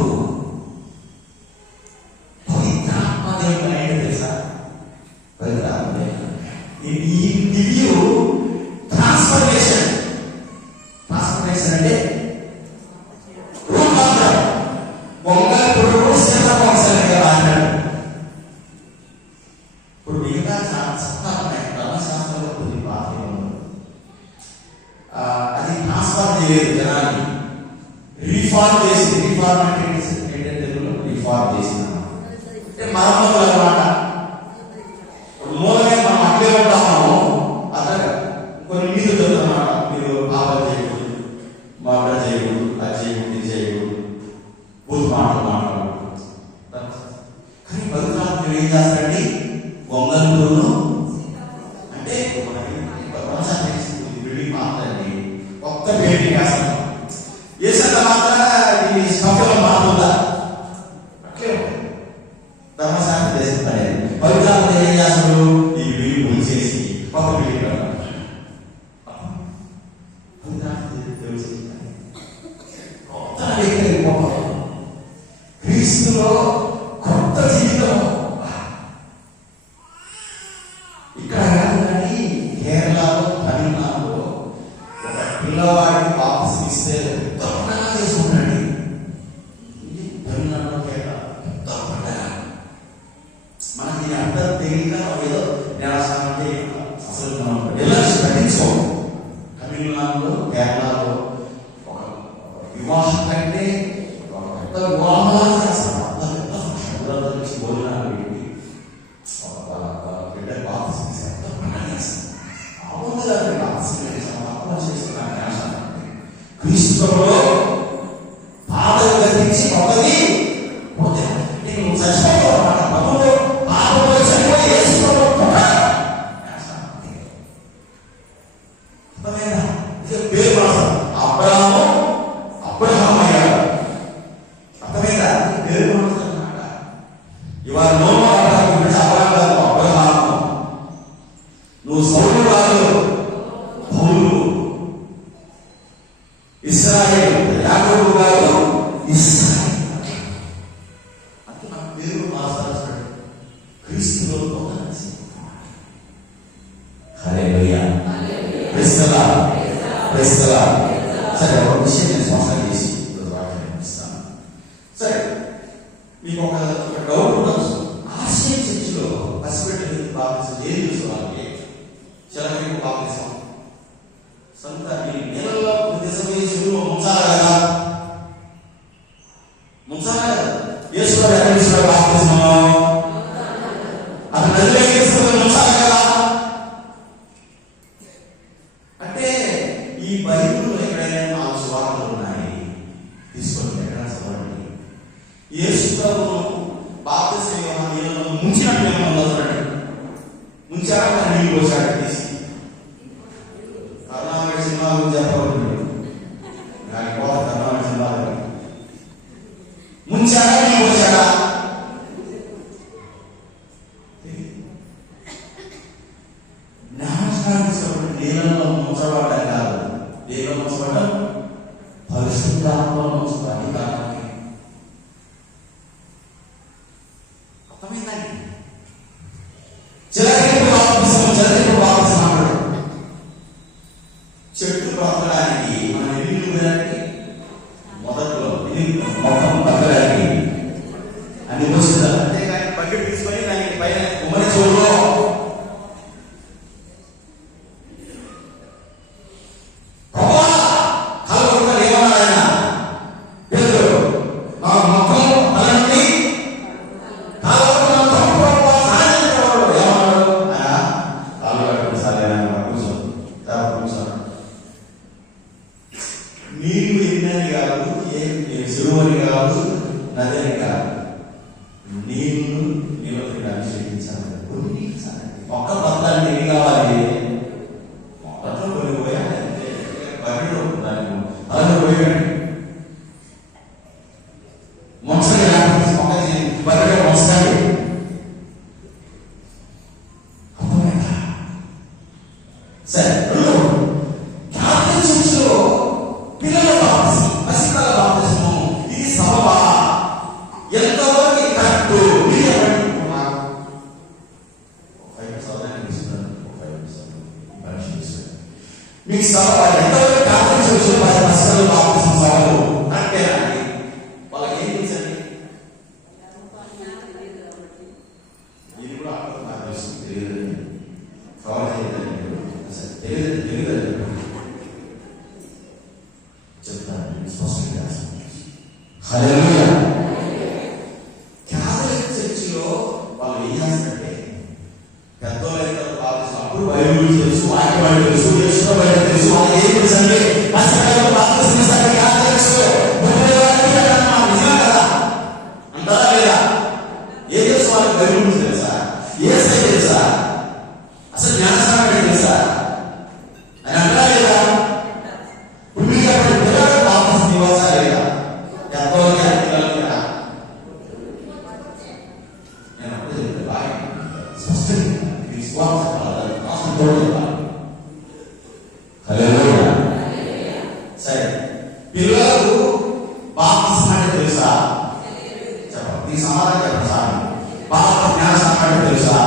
పవిత్రాత్మ దేవుడు ఏంటో తెలుసా? పవిత్రాత్మ ఈ దివ్యు ట్రాన్స్ఫర్మేషన్ అంటే ఇప్పుడు మిగతా సత్తా ఉన్నాయి. ధర్మశాస్త్రంలో కొద్ది పాత్ర అది ట్రాన్స్ఫర్ చేయలేదు జనాన్ని. రీఫార్మ్ చేసింది. రీఫార్మ్ అంటే ఏంటంటే రీఫార్మ్ చేసింది అంటే మరమ్మతులు అన్నమాట. మూలమే మనం అట్లే ఉంటాము. అట్లా కొన్ని మీరు చదువుతున్నమాట. మీరు పాపలు చేయకూడదు, మాట చేయకూడదు, అది చేయకూడదు, ఇది చేయకూడదు, బూత్ మాటలు మాట్లాడకూడదు. కానీ పవిత్రాత్మ ఏం చేస్తాడండి? వంగలూరును అంటే బిల్డింగ్ మాత్రండి కొత్త పెయింటింగ్ వేస్తాం. వేసిన తర్వాత ఈ సంఖ్యలో మారుతుందా? అట్లే ధర్మశాస్త్రం చేసిన పని. పవిత్రాత్మ ఏం చేస్తాడు? ఈ బిల్డింగ్ ముంచేసి కొత్త బిల్డింగ్ క్రీస్తులో కొత్త జీవితం. ఇక్కడ కాదు కానీ కేరళలో, తమిళనాడులో ఒక పిల్లవాడికి బాప్తిసం ఇస్తే పెద్ద పండుగ చేసుకుంటాడు. తమిళనాడులో, కేరళ పెద్ద పండుగ. మనకి అర్థం తెలియక ఏదో జ్ఞానస్నానం అసలు మనం ఎలర్జీ పట్టించుకోము. ఇసుకలో పాపం గతించి కొత్తది పోతే నువ్వు చచ్చిపోతావు అన్నమాట. ప్రభువు పాపంలో చనిపోయి యేసులో పేరు మాత్రం అబ్రహాం అయ్యాడు. అర్థమైందా? పేరు మాత్రం అన్నమాట. ఇవాళ నోమ అబ్రహాము, నువ్వు సౌలు కాదు, పౌలు, ఇశ్రాయేలు, యాకోబు కాదు, ఇశ్రాయేలు. అంటే నా పేరు మాట్లాడుతున్నాడు. క్రీస్తులో hallelujah, praise the Lord, praise the Lord. సరే, ఒక విషయం నేను స్పష్టం చేసి వాక్యం ఇస్తాను. సరే, మీకు ఒక డౌట్ ఉండొచ్చు. ఆసియా చర్చిలో పసిపెట్టిన బాప్తిజం ఏం చూసే వాళ్ళకి చాలా మీకు బాప్తిజం సొంత మీ నీళ్ళలో నిజమే చెరువు ముంచాలి కదా, ముంచాలి కదా. యేసులో ఎక్కడ బాప్తిజం అతను నదిలోకి తీసుకుని ముంచాలి కదా. అంటే ఈ బైబిల్లో ఎక్కడైనా 4 సువార్తలు ఉన్నాయి, తీసుకొని ఎక్కడ చదవండి. యేసు ప్రభువును బాప్తిసం యోహాను ముంచినట్టు ఏమన్నా చూడండి. ముంచాక నీళ్ళు పోసాడు తీసి. కరుణాకర్ సినిమా గురించి చెప్పకూడదు, దానికి పోత కరుణాకర్ సినిమా ముంచాడా నీళ్ళు పోసాడా? జ్ఞానస్నానం తీసుకోవడం నీళ్ళలో ముంచబడ్డం కాదు, నీళ్ళలో ముంచబడ్డం పరిశుద్ధాత్మలో ముంచబడి కావాలి. అర్థమైందండి? చెలరింపు బాప్తిసం అంటాడు. చెట్టు బ్రతకడానికి మనం ఎన్ని మొదట్లో మొత్తం బ్రతకడానికి అన్ని వచ్చిందా? అంతేకాని బకెట్ తీసుకొని దానికి పైన ఉమ్మడి చూడలో నీళ్ళు ఎన్నని కాదు, చెరువుని కాదు, నదని కాదు, నీళ్లు నిలవకి అభిషేకించాలి. కొన్ని ఒక్క పత్రానికి ఎన్ని కావాలి? మొదట్లో కొన్ని పోయాలి, బకెట్లో దానికి అలాగే పోయాడు. మొక్కకి బకెట్లో మొస్తాడు. సరే, పిల్లల బాప్తిసం, పసిపిల్లల బాప్తిసము, ఇది సబబా? ఎంతవరకు కరెక్ట్? మీకు సబబా ఎంతవరకు కాంగ్రెస్ పసిపిల్లల బాప్తిసం సబబు కరెక్టేనా? వాళ్ళకి ఏం తెలుసండి? ఇది కూడా నాకు తెలుసు, తెలియదండి, కవర్ చేయదండి, తెలియదండి చెప్తాను స్పష్టంగా. హల్లెలూయా. క్యాథలిక్ చర్చిలో వాళ్ళు ఏం చేస్తారంటే పెద్దవాళ్ళైతే బాప్తిసం అప్పుడు బైబిల్ తెలుసు, వాక్యం తెలుసు, యేసు బైబిల్ తెలుసు, వాళ్ళకి ఏం తెలుసు అంటే పసిపిల్లలు బాప్తిసం ఇస్తారు. క్యాథలిక్స్ నిజమే కదా అంటారా లేదా? ఏ తెలుసు వాళ్ళకి? బైబిల్ గురించి తెలుసా? యేసై తెలుసా? అసలు జ్ఞానస్నానం తెలుసా అని అంటారా లేదా? సరే, పిల్లలకు బాప్తిసం అంటే తెలుసా? చెప్పండి, ఈ సమాధానం చెప్పండి సార్. బాప్తిసం జ్ఞానస్నానం అంటే తెలుసా?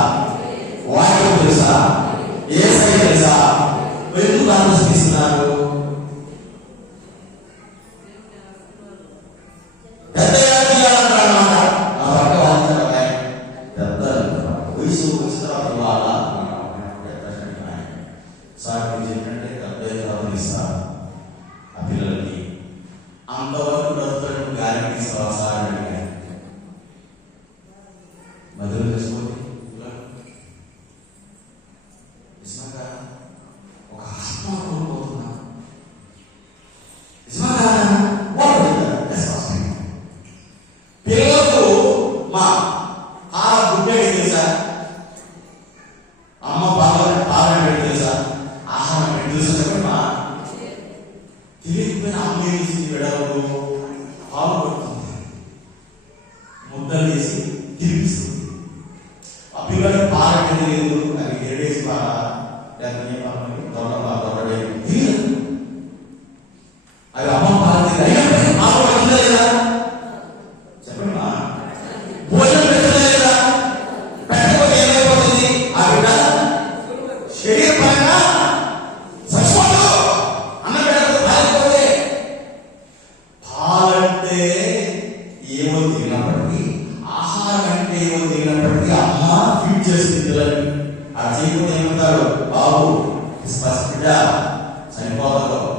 వాక్యం తెలుసా? యేసయ్య తెలుసా? ఎందుకు బాప్తిసం ఇస్తున్నారు? పెద్ద వయసు వచ్చిన తర్వాత సార్ మీరు చెప్పినట్టే 70 తర్వాత ఇస్తారు ఆ పిల్లలకి. అంతవరకు బ్రతుకు గ్యారెంటీ ఇస్తావా సార్ అని అడిగారు. మధుర చేసుకోండి ఇచ్చినాక ఒక ఆత్మ కోల్పోతున్నాం. dan menyebabkan tolong dia. Ayo apa hal kita? Apa kita ya? Siapa mah? Boleh betul ya? Betul ya posisi. Ada syariat mana? Sesuatu. Anak betul hal boleh. Halante ఏమో తినప్పటికీ ఆహారం అంటే ఏమో తినప్పటికీ అమ్మ ఫీడ్ చేస్తుంది. ఆ జీవితం ఏమంటారు? బాబు స్పష్టంగా చనిపోతారు.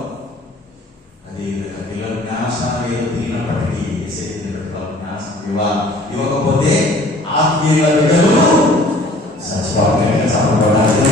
అది పిల్లలు జ్ఞానస్నానం ఏదో తిరిగినప్పటికీ జ్ఞానస్నానం ఇవ్వకపోతే ఆత్మీయ బిడ్డలు సచివాలయంగా చదవడానికి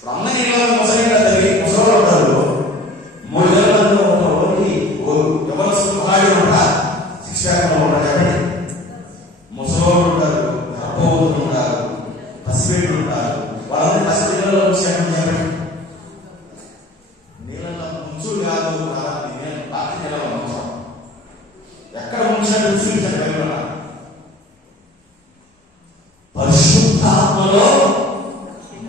ఇప్పుడు అన్న నీళ్ళలో ముసలి ముసలు ఉంటారు. 3 వేల మంది ఒక ఓన్లీ ఎవరు ఖాళీ ఉంటారు, 6 ప్యాక్లో ఉంటారు చెప్పండి. ముసలోళ్ళు ఉంటారు, గర్భవతులు ఉంటారు, పసిపెట్లు ఉంటారు. వాళ్ళందరూ పసి నీళ్ళలో ముంచాను చెప్పండి. నీళ్ళలో ముంచుడు కాదు, బాకి నీళ్ళలో ముంచాం. ఎక్కడ ముంచాడు చూపించాడు బైబిల్. పరిశుద్ధాత్మలో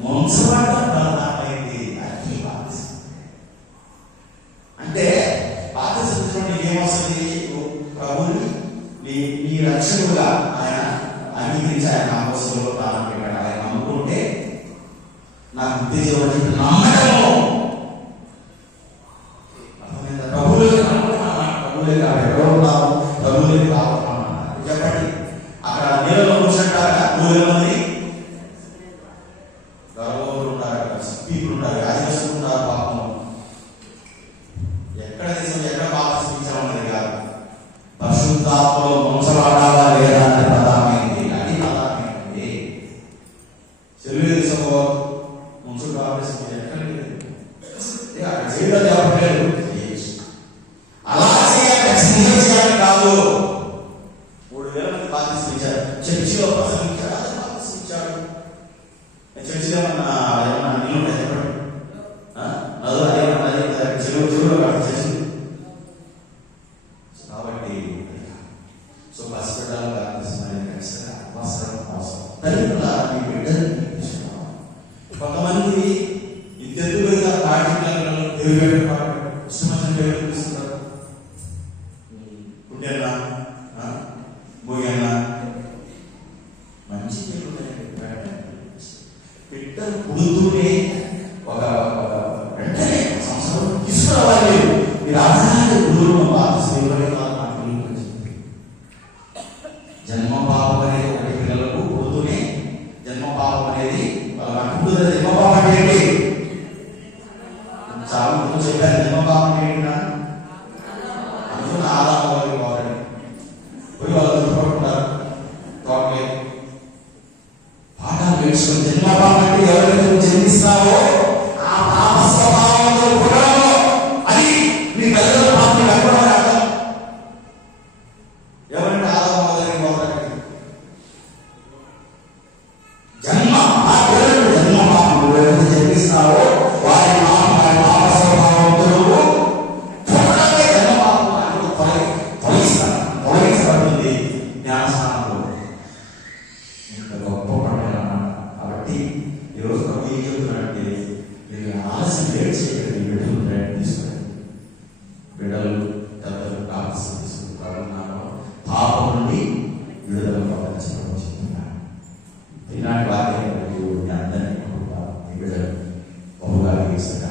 ముంచబడ్డ ప్రధానమైంది అది బాప్తిసం. అంటే బాప్తిసం ఏమొస్తుంది? ప్రభుని నీ రక్షకుడుగా ఆయన అంగీకరించి ఆయన నామస్సులో ప్రాణం పెట్టాడు. ఆయన నమ్ముకుంటే నాకు ఉద్దేశం నమ్మడము. ప్రభువులకి నమ్మకం, ప్రభువులే కాదు ఎవరో ఉన్నాము, ప్రభువులకి రావడం చెప్పండి. అక్కడ నీళ్ళలో కూర్చుంటారా 3 వేల మంది గర్భవతులు ఉంటారు, స్పీకులు ఉంటారు, ఆదివాసులు ఉంటారు. పాపం ఎక్కడ దేశం ఎక్కడ బాప్తిసం ఇచ్చామన్నది కాదు, పరిశుద్ధాత్మలో ముంచబడ్డావా లేదా అంటే ప్రధానమైంది. అది ప్రధానమైంది. తెలుగు దేశంలో ముంచుడు బాప్తిసం ఎక్కడ లేదు, అక్కడ చేయడం చెప్పలేదు. అలా చేయాలి కాదు. 3 వేల మంది బాప్తిసం ఇచ్చారు. చర్చిలో ప్రసంగించాడు, అతను బాప్తిసం ఇచ్చాడు. చర్చిలో ఏమన్నా నీళ్ళు ఉంటాయి చెప్పండి. నదులు అదేమన్నా చెరువులో చర్చి. కాబట్టి హాస్పిటల్ అవసరం అవసరం. తల్లిదండ్రుల మీ బిడ్డలు కొంతమంది ఇద్దరు పాఠ్యంలో దేవుడు ఇష్టమైన పేరు చూపిస్తున్నారు. పుణ్యన్నా భోగన్నా మంచి పేరు బిడ్డలు పుడుతూనే ఒక వెంటనే సంవత్సరం తీసుకురావాలి. మీరు ఆధారాలు గురువు జన్మ పాపం అనేది ఒకటి. పిల్లలకు పుడుతూనే జన్మ పాపం అనేది వాళ్ళ జన్మ పాపం ఏంటి? చాలా ముందు చెప్పారు. జన్మ పాపం ఏంటి? అందులో ఆదాయం పోరండి పోయి వాళ్ళు దుఃఖపడుతున్నారు. తోటలే పాఠాలు నేర్చుకుని జన్మ పాపం అంటే ఎవరైతే జన్మిస్తావో ఆ పాప స్వభావంలో పుట్టడంలో అది నీ తల్లిదండ్రుల పాపం ఎక్కడో అర్థం. ఎవరంటే ఆదాయం మొదలైన పోరండి. జన్మ ఆ పిల్లలకు జన్మ పాపం ఎవరైతే జన్మిస్తావో వారి పాప స్వభావంతో పుట్టడమే జన్మ పాపం తొలగించబడుతుంది జ్ఞానస్నానంలో. ఇంత గొప్ప పండుగ అన్నమాట. కాబట్టి ఈరోజు ప్రభు ఏం చెబుతున్నాడంటే మీరు ఆలస్యం లేట్ చేయకండి, బిడ్డలు తీసుకురండి. బిడ్డలు పెద్దలు బాప్తిసం తీసుకుంటున్నారు. పాపం నుండి విడుదల పొందడం చెప్తున్నాను. ఇలాంటి వాక్యం మీ అందరినీ మీ బిడ్డలు బహుగా వేస్తాక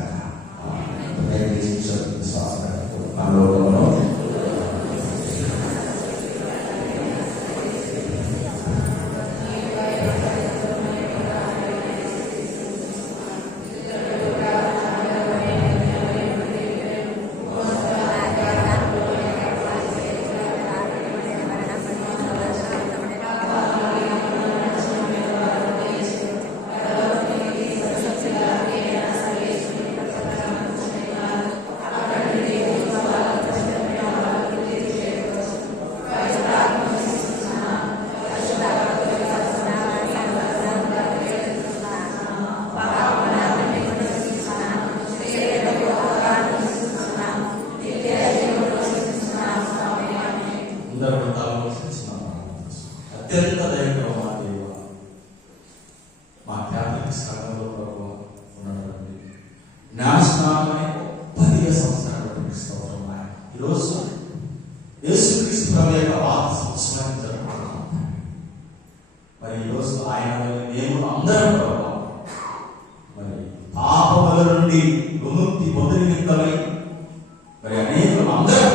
విశ్వాసం మనలో అత్యంత దైవ మా దేవ, మా క్యాథలిక్ సంఘంలో ప్రభు ఉన్నటువంటి జ్ఞానస్నానమనే గొప్ప దివ్య సంస్థను ప్రకటిస్తూ ఈరోజు యేసుక్రీస్తు ప్రభు యొక్క వార్త సంవత్సరాన్ని జరుపుకుంటున్నాం. మరి ఈరోజు ఆయన మేము అందరం ప్రభు మరి పాపముల నుండి విముక్తి పొంది నిమిత్తమై మరి అనేక అందరం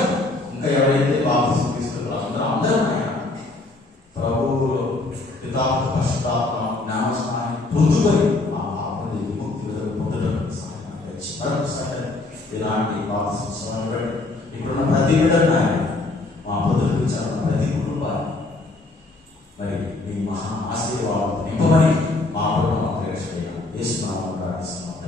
ఇంకా ఎవరైతే బాప్తిసం తీసుకుంటారో అందరం ఆయన ప్రభువులో పితాత్మ పరిశుద్ధాత్మ జ్ఞానస్నానాన్ని పొందుకొని ఆ పాప విముక్తి పొందడం సహాయం. ఇలాంటి బాప్తిసం ఇప్పుడున్న ప్రతి బిడ్డను మా పొందుకు ప్రతి కుటుంబాన్ని మరి మీ మహా ఆశీర్వాదం నింపమని మా ప్రభుత్వం ప్రేక్ష చేయాలి. యేసు నామములో ప్రార్థిస్తున్నాం.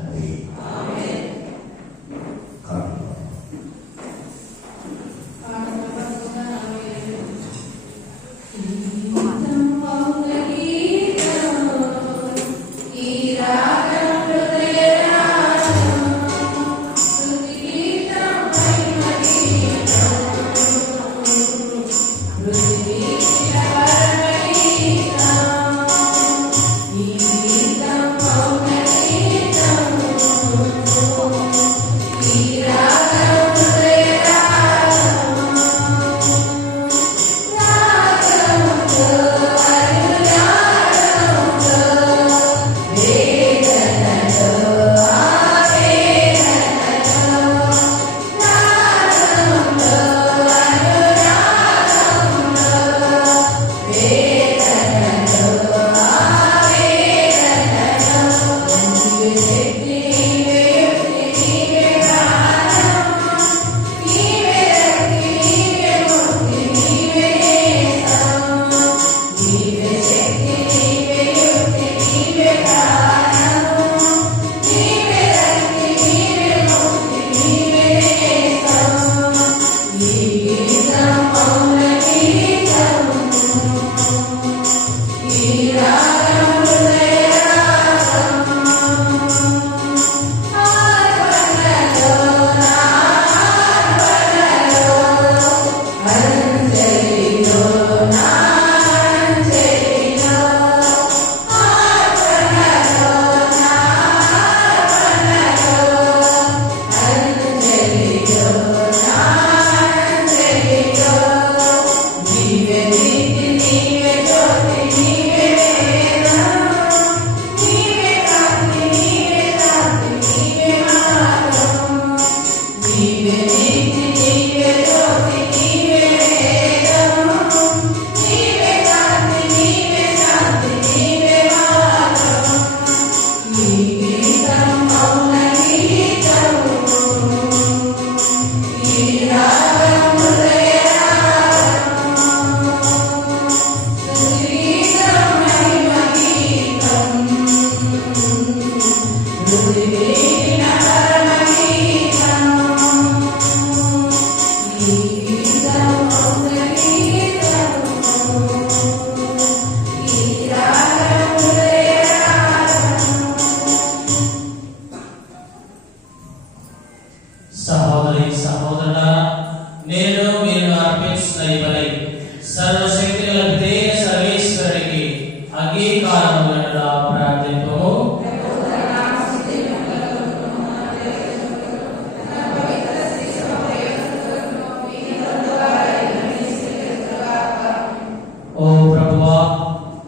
సహోదరి సహోదరులారా, నేను మీరు అర్పించిన ఈ బలి సర్వశక్తి గల పితైన సర్వేశ్వరుడికి అంగీకారముగా ప్రార్థింపము. ఓ ప్రభువా,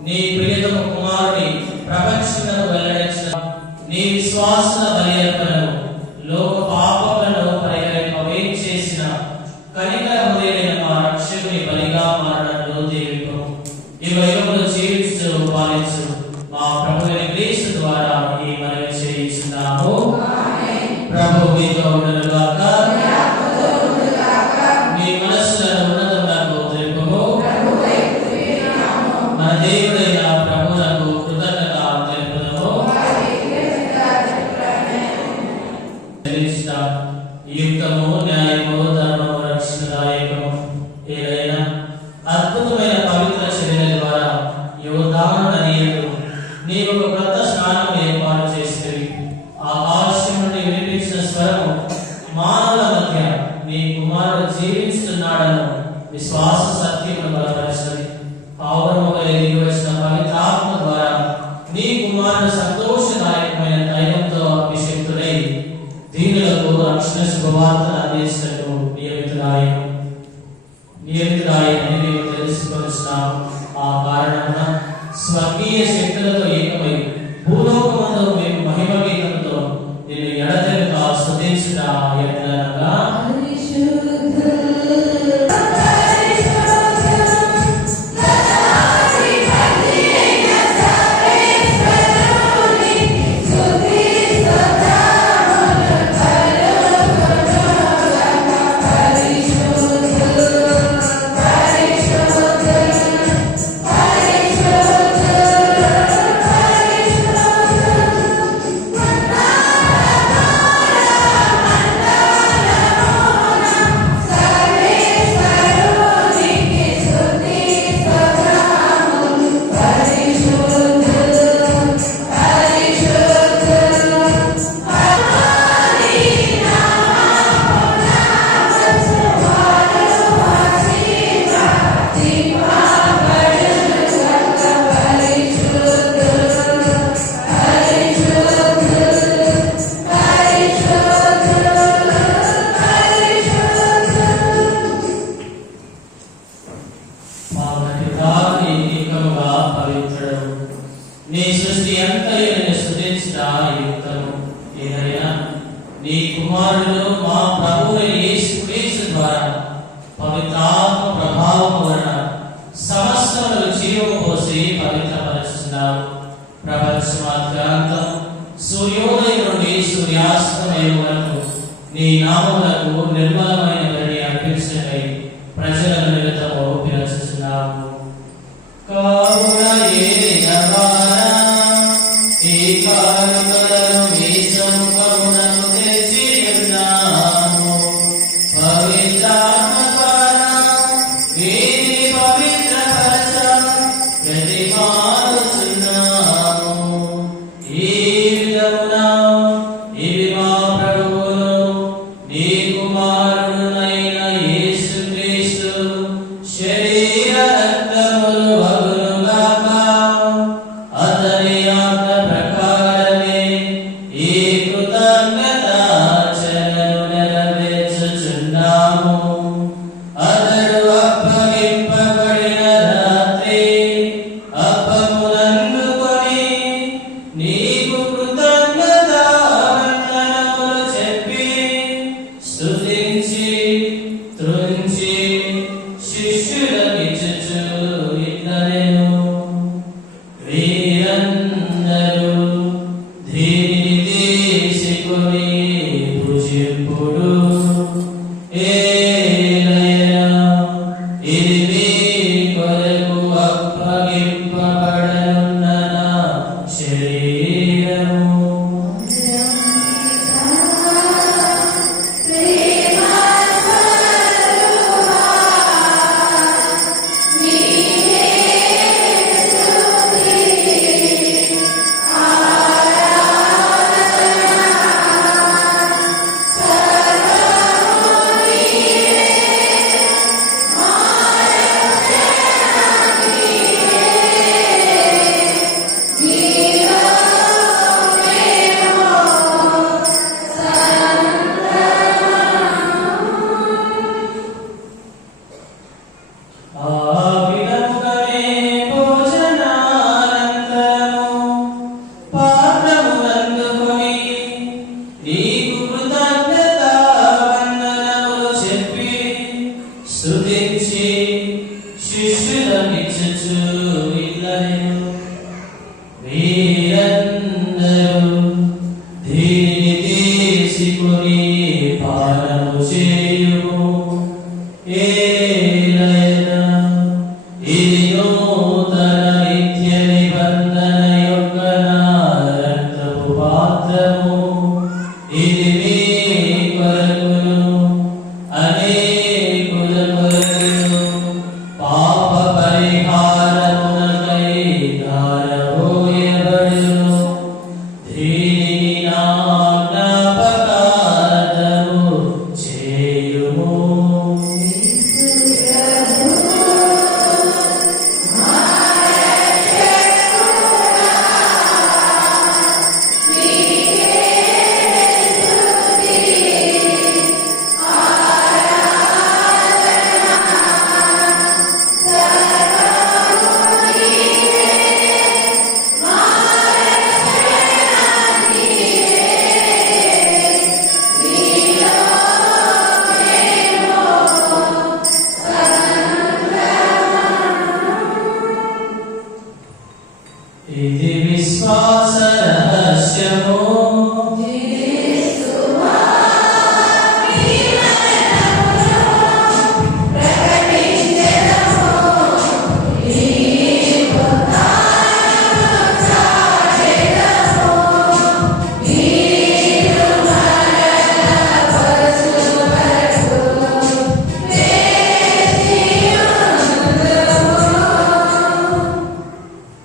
నీ ప్రియతమ కుమారుని ప్రపంచమునకు వెల్లడించిన నీ విశ్వాసన బలి అర్పణను లోక పాపములను పరిహరింపవేం చేసిన కనికర హృదయుడైన మా రక్షకుని బలిగా మారడంలో దీవింపు. ఈ వైపులో జీవించు పాలించు మా ప్రభువైన క్రీస్తు ద్వారా ఈ మనవి చేయించున్నాము. ప్రభు మీతో ఉండునుగాక. మీ మనస్సులను ఉన్నతమునకు తెలుపుము. మన దేవుడైన ప్రభువునకు కృతజ్ఞత తెలుపుదము. యుక్తము, న్యాయము, ధర్మము, రక్షణదాయకము ఏదైనా అద్భుతమైన పవిత్ర చర్యల ద్వారా యోర్దాను నదియందు నీవు ఒక క్రొత్త స్నానం ఏర్పాటు చేసేవి. ఆకాశం నుండి వినిపించిన స్వరము మానవుల మధ్య నీ కుమారుడు జీవిస్తున్నాడను విశ్వాస సత్యమును బలపరిచినది. పౌరముగా ఎదిగి వచ్చిన పవిత్రాత్మ ద్వారా నీ కుమారుడు సంతోషదాయకమైన ధైర్యంతో అభిషేక్తుడై దీనులకు రక్షణ శుభవార్తను అందించటకు నియమితుడాయని మేము తెలుసుకొనిస్తున్నాము. ఆ కారణమున స్వర్గీయ శక్తులతో ఏకమై భూలోకమందు మేము మహిమ గీతంతో నిన్ను ఎడతెగక స్తుతించుట ఎట్లనగా Thank you. కుమారుడు మా ప్రభువు యేసుక్రీస్తు ద్వారా పవిత్రాత్మ ప్రభావం వలన సమస్తములు జీవము పోసి పవిత్రపరుచున్నావు. ప్రపంచమాద్యంతం సూర్యోదయం నుండి సూర్యాస్తమయం వరకు నీ నామములకు నిర్మలమైన బలి అర్పించకై ప్రజలను నిమిత్తము పిలుచుచున్నావు. కావున ఏలినవారా ఈ కానుకలను మీ సముఖమునకు తెచ్చి ఉన్నాము. పవిత్రాత్మ ద్వారా వీరిని పవిత్రపరచ ప్రతిమాలుచున్నాము. ఈ విధమున ఇవి మా ప్రభువును నీ కుమారుడునైన యేసుక్రీస్తు శరీర రక్తములు అగునుగాక. అతని ఆజ్ఞ ప్రకారమే ఈ కృతజ్ఞతార్చనను నెరవేర్చుచున్నాము. అతడు అప్పగింపబడిన రాత్రి అప్పమునందుకొని నీకు కృతజ్ఞతావందనములు చెప్పి స్తుతించి త్రుంచి శిష్యులకిచ్చుచు ఇట్లనెను. వీరందరూ దీనిని తీసుకొని భుజింపుడు. ఏలయనా ఇది మీ కొరకు అప్పగింపబడనున్న నా శరీరము. ఆ విధముగానే భోజనానంతరము పాత్రమునందుకొని నీకు కృతజ్ఞతావందనములు చెప్పి స్తుతించి శిష్యులకిచ్చుచు ఇట్లనెను. వీరందరూ దీనిని తీసుకొని పానము చేయుము. ఏలయనా ఇది నూతన నిత్య నిబంధన యొక్క నా రక్తపు పాత్రము. ఇది మీ కొరకును అనేకుల కొరకును పాప పరిహారమునకై ధారపోయబడును. దీనిని నా జ్ఞాపకార్థము చేయుము. ఇది విశ్వాస రహస్యము.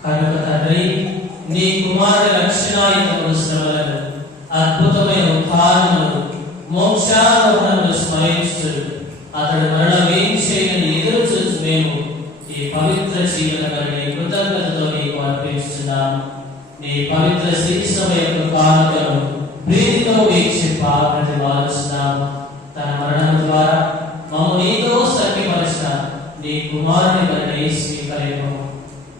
కనుక తండ్రి నీ కుమారుడి లక్షణాయుతములు శ్రమలను అద్భుతమైన ఉత్థానములు మోక్షారోహణములు స్మరించు. అతడు మరణమేం చేయని ఎదురు చూసి మేము ఈ పవిత్ర జీవన బలిని కృతజ్ఞతతో నీకు అర్పించుచున్నాము. నీ పవిత్ర శిక్షణ యొక్క కానుకను ప్రీతితో వీక్షింప ప్రతిపాదిస్తున్నాము. తన మరణం ద్వారా మమ్మ నీతో సఖ్యపరిచిన నీ కుమారుని బలిని స్వీకరింపము.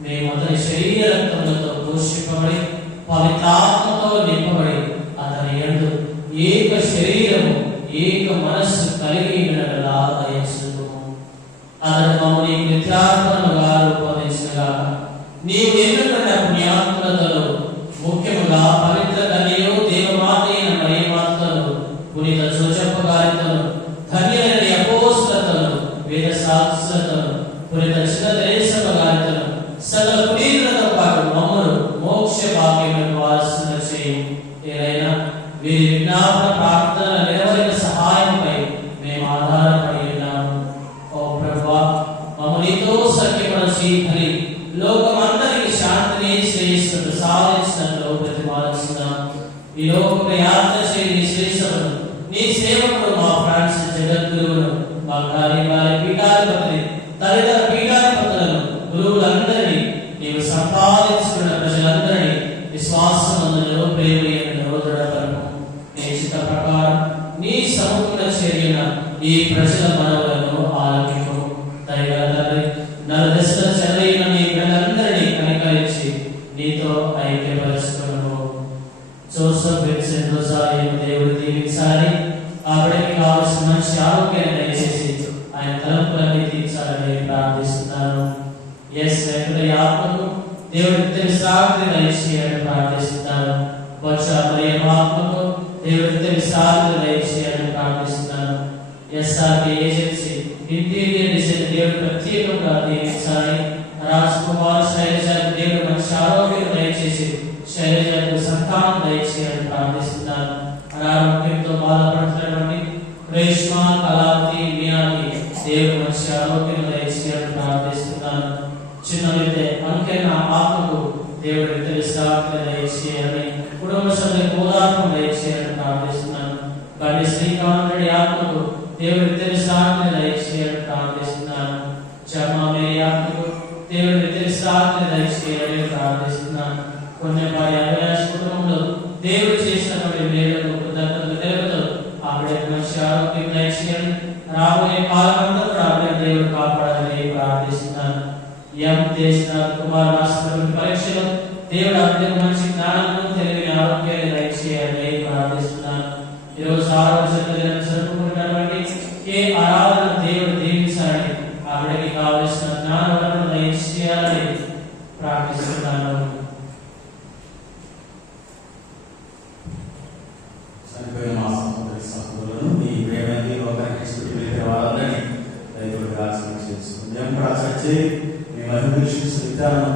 మేము అతని శరీర రక్తములతో పోషింపబడి పవిత్రాత్మతో నింపబడి అతని యందు ఏక శరీరం నిత్యాత్మనుగా రూపొందించుగాక. నీవు ఎన్నుకున్న పుణ్యాత్మలతో ముఖ్యముగా పవిత్ర కన్యయు దేవమాత అయిన మరియమాతను, పునీత జోసెఫ్ గారితోను, ధన్యులైన అపోస్తలులను, వేద శాస్త్రులతోను, పునీత చిన్న తెరేసమ్మ గారితోను, సకల పునీతులతో పాటు మమ్మను మోక్ష భాగ్యములకు వారసులుగా చేయు. ఏదైనా వీరి విజ్ఞాపన ప్రార్థన నిలవరిన సహాయంపై మేము ఆధారపడి ఉన్నాము. ఓ ప్రభువా, మమ్మల్నితో సఖ్యపరచి మరి లోకమందరికి శాంతిని శ్రేయస్సును సాధించినట్లు ప్రతిపాదిస్తున్నాం. ఈ లోక యాత్ర చేయని శ్రేష్టను నీ సేవకుడు మా ఫ్రాన్సిస్ జగద్గురువును, మా కార్యకారి పీఠాధిపతిని, తదితర పీఠాధిపతులను, గురువులందరినీ, నీవు సంపాదించుకున్న ప్రజలందరినీ విశ్వాసమందులో ప్రేమను దృఢపరము. నీ చిత్త ప్రకారం నీ సముఖ చేరిన ఈ ప్రజల మనవులను ఆలకింపు. దైవ తండ్రి, నలుదశల చెలైన నీ ప్రజలందరినీ కనికరించి నీతో ఐక్యపరచుకును. జోసెఫ్ విన్సెంట్ రోసారియో దేవుడు దీవించాలి. ఆ బిడ్డకి కావలసిన మంచి ఆరోగ్యాన్ని దయచేసి ఆయన తలంపులన్నీ తీర్చాలని ప్రార్థిస్తున్నాను. ఎస్ వెంకటయ్య ఆత్మకు దేవుడి విశ్రాంతి దయచేయాలని ప్రార్థిస్తున్నాను. బహుశా మరియమ్మ ఆత్మకు దేవుడి విశ్రాంతి దయచేయాలని ప్రార్థిస్తున్నాను. ఎస్ఆర్కి ఏజెన్సీ ఇంటీరియర్ డిజైన్ దేవుడు ప్రత్యేకంగా దీవించాలి. రాజ్ కుమార్ శైలజాకి దేవుడు మంచి ఆరోగ్యం దయచేసి శైలజాకు సంతానం దయచేయాలని ప్రార్థిస్తున్నాను. అనారోగ్యంతో బాధపడుతున్నటువంటి రేష్మా, కళావతి, మీనాకి దేవుడు మంచి ఆరోగ్యం దయచేయాలని ప్రార్థిస్తున్నాను. చిన్నదైతే అంకెన్న ఆత్మకు దేవుడి విశ్రాంతి దయచేయాలని, కుటుంబ సభ్యులకు ఓదార్పు దయచేయాలని ప్రార్థిస్తున్నాను. బండి శ్రీకాంత్ రెడ్డి ఆత్మకు దేవుడి విశ్రాంతి దయచేయాలని ప్రార్థిస్తున్నాను. జమా మేరీ ఆత్మకు దేవుడి విశ్రాంతి దయచేయాలని ప్రార్థిస్తున్నాను. కొన్నిపాటి అభిలాష్ కుటుంబంలో దేవుడు చేసినటువంటి మేలుకు కృతజ్ఞతలు తెలుపుతూ ఆవిడకి మంచి ఆరోగ్యం దయచేయాలని, రాబోయే కాలమంతా కూడా ఆవిడ దేవుడు కాపాడాలని ప్రార్థిస్తున్నాను. ఎం దేశనాథ్ కుమార్ రాష్ట్రపతి పరీక్షలో దేవుడు ఆవిడకు మంచి జ్ఞానం, తెలివిని, ఆరోగ్యాన్ని దయచేయాలని ప్రార్థిస్తున్నాను. ఈరోజు ఆరోగ్యం జరుపుకున్నటువంటి ఏ ఆరాధన దేవుడు దీవించాలని, ఆవిడకి కావలసిన జ్ఞానం దయచేయాలని ప్రార్థిస్తున్నాను. చనిపోయిన మా సహోదరులను మీ ప్రేమని లోకానికి వెళ్ళిన వారందరినీ రైతులకు ఆశీర్వదించుకుందాం. కూడా చర్చే మీ మహిమీషించిన విధానం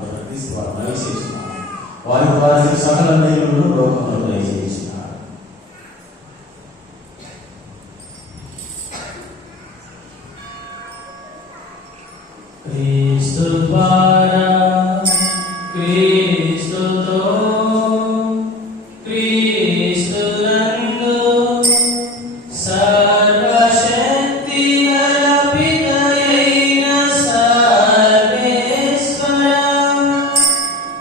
ప్రకటిస్తూ వారు దయచేస్తున్నారు. వారి వారి సకల మేలులను లోకంలో దయచేస్తున్నారు. క్రీస్తు ద్వారా, క్రీస్తుతో, క్రీస్తునందు సర్వశక్తి గల పితయైన సర్వేశ్వర,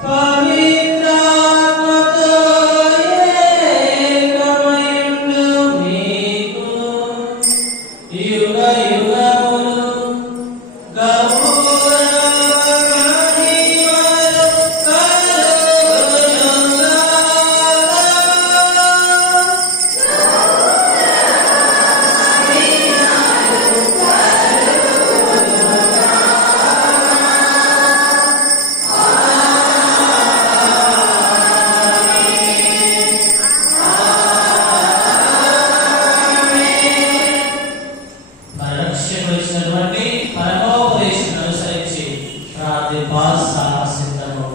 పవిత్రాత్మతో ఏకమయుండు మీకు యుగ యుగములు రక్షకుడిచ్చినటువంటి పరమోపదేశం అనుసరించి ప్రార్థింపాల్ సాహసిద్దము.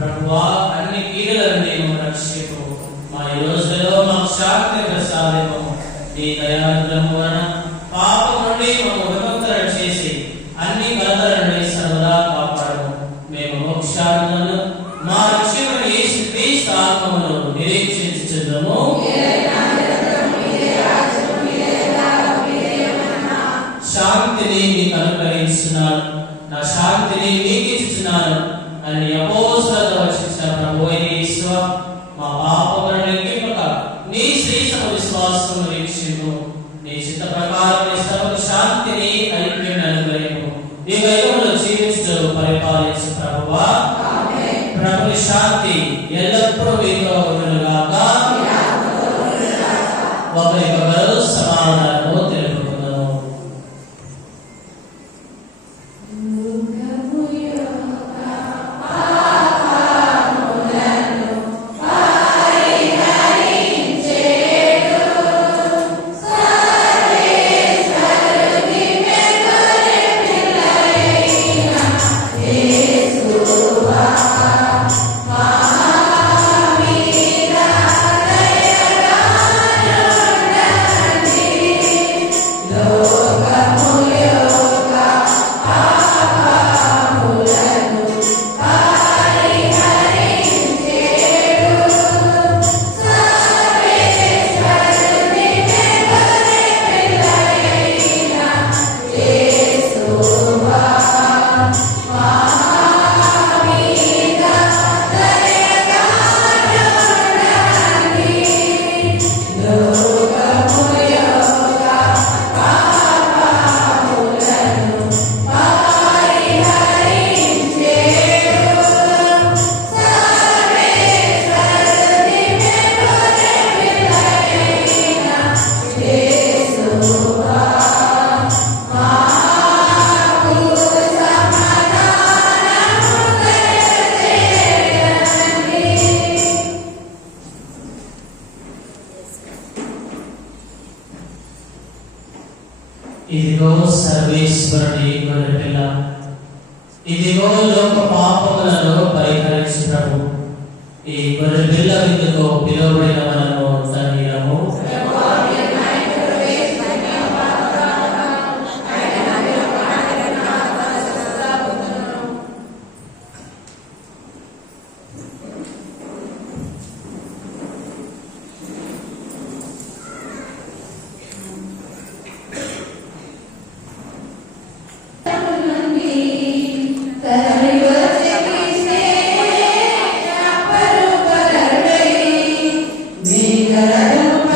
ప్రభువా, అన్ని కీడుల నుండి మమ్మల్ని రక్షించు. మా ఈ రోజులలో మాకు శాంతి ప్రసాదించు. నీ దయానుగ్రహం వలన పాపం నుండి మమ్మల్ని విముక్తులను చేసి అన్ని కలతల నుండి సర్వదా కాపాడు. మేము మోక్షాలను మా రక్షకుడు యేసు క్రీస్తు ఆత్మను నిరీక్షించుచున్నాము. శాంతిని మీకు అనుగ్రహిస్తున్నాను, నా శాంతిని మీకు ఇస్తున్నాను అని అపోస్తలులతో రక్షించిన ప్రభువైన ప్రకారం నీ సర్వ శాంతిని ఐక్యం అనుగ్రహము ఈ వైభవంలో జీవిస్తూ పరిపాలించు ప్రభువా. ప్రభుని శాంతి ఎల్లప్పుడూ మీతో ఉండునుగాక. ఒకరికొకరు సమాధానము తెలుపుకుందాము. ఇదిగో సర్వేశ్వరుని గొర్రెపిల్ల, ఇదిగో లోక పాపములను పరిహరించు ప్రభు. ఈ గొర్రెపిల్ల విందుకు పిలువబడిన మనము ధన్యులము.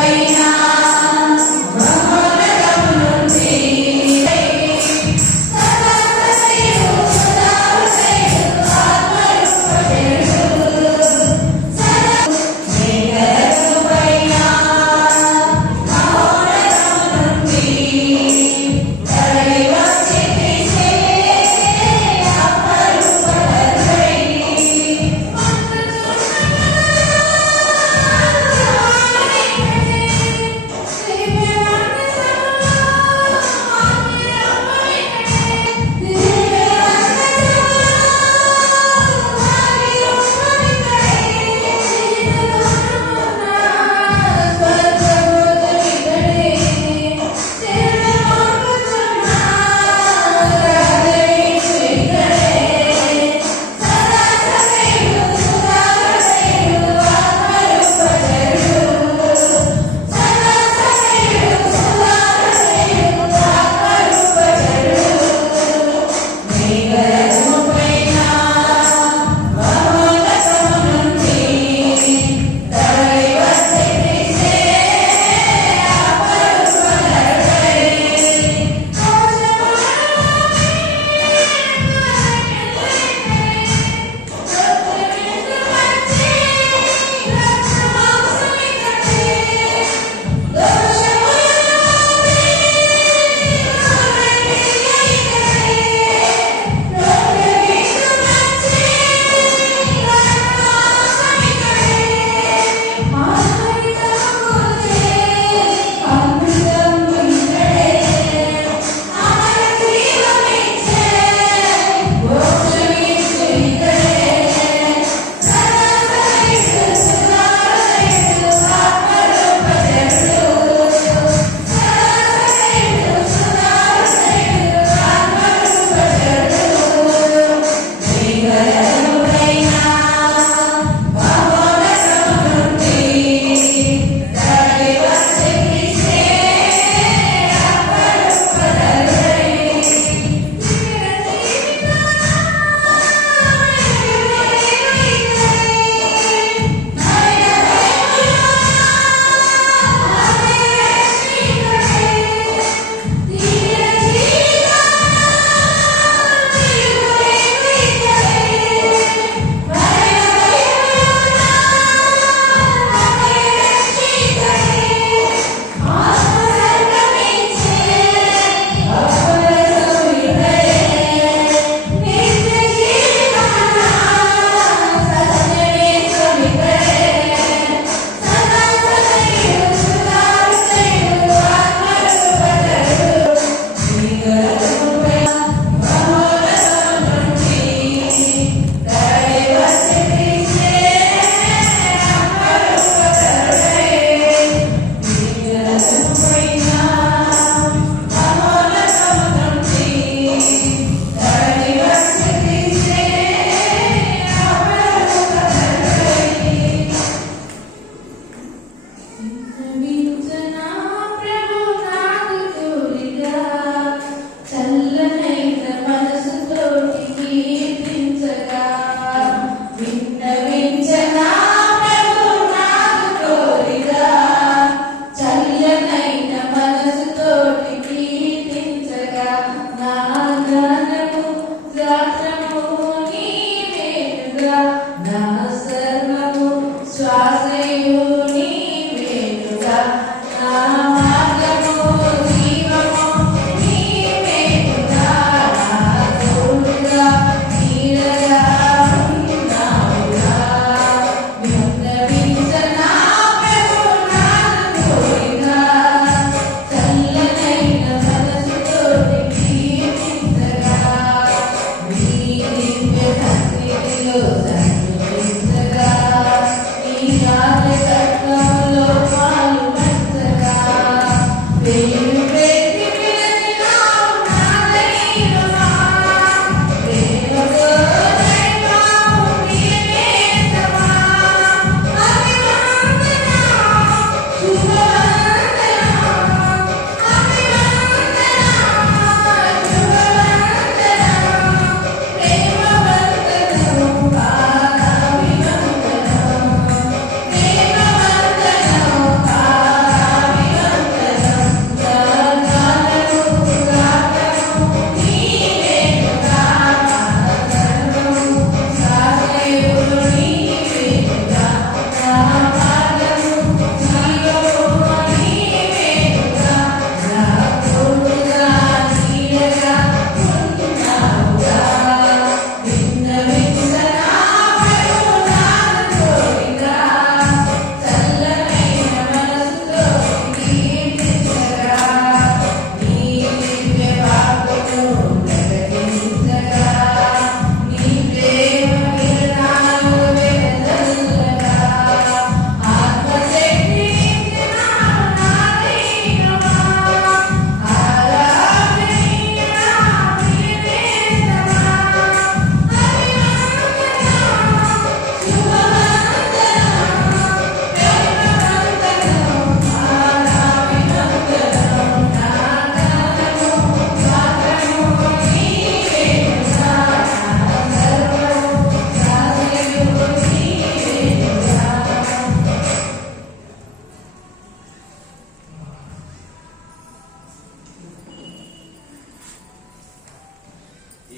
మీ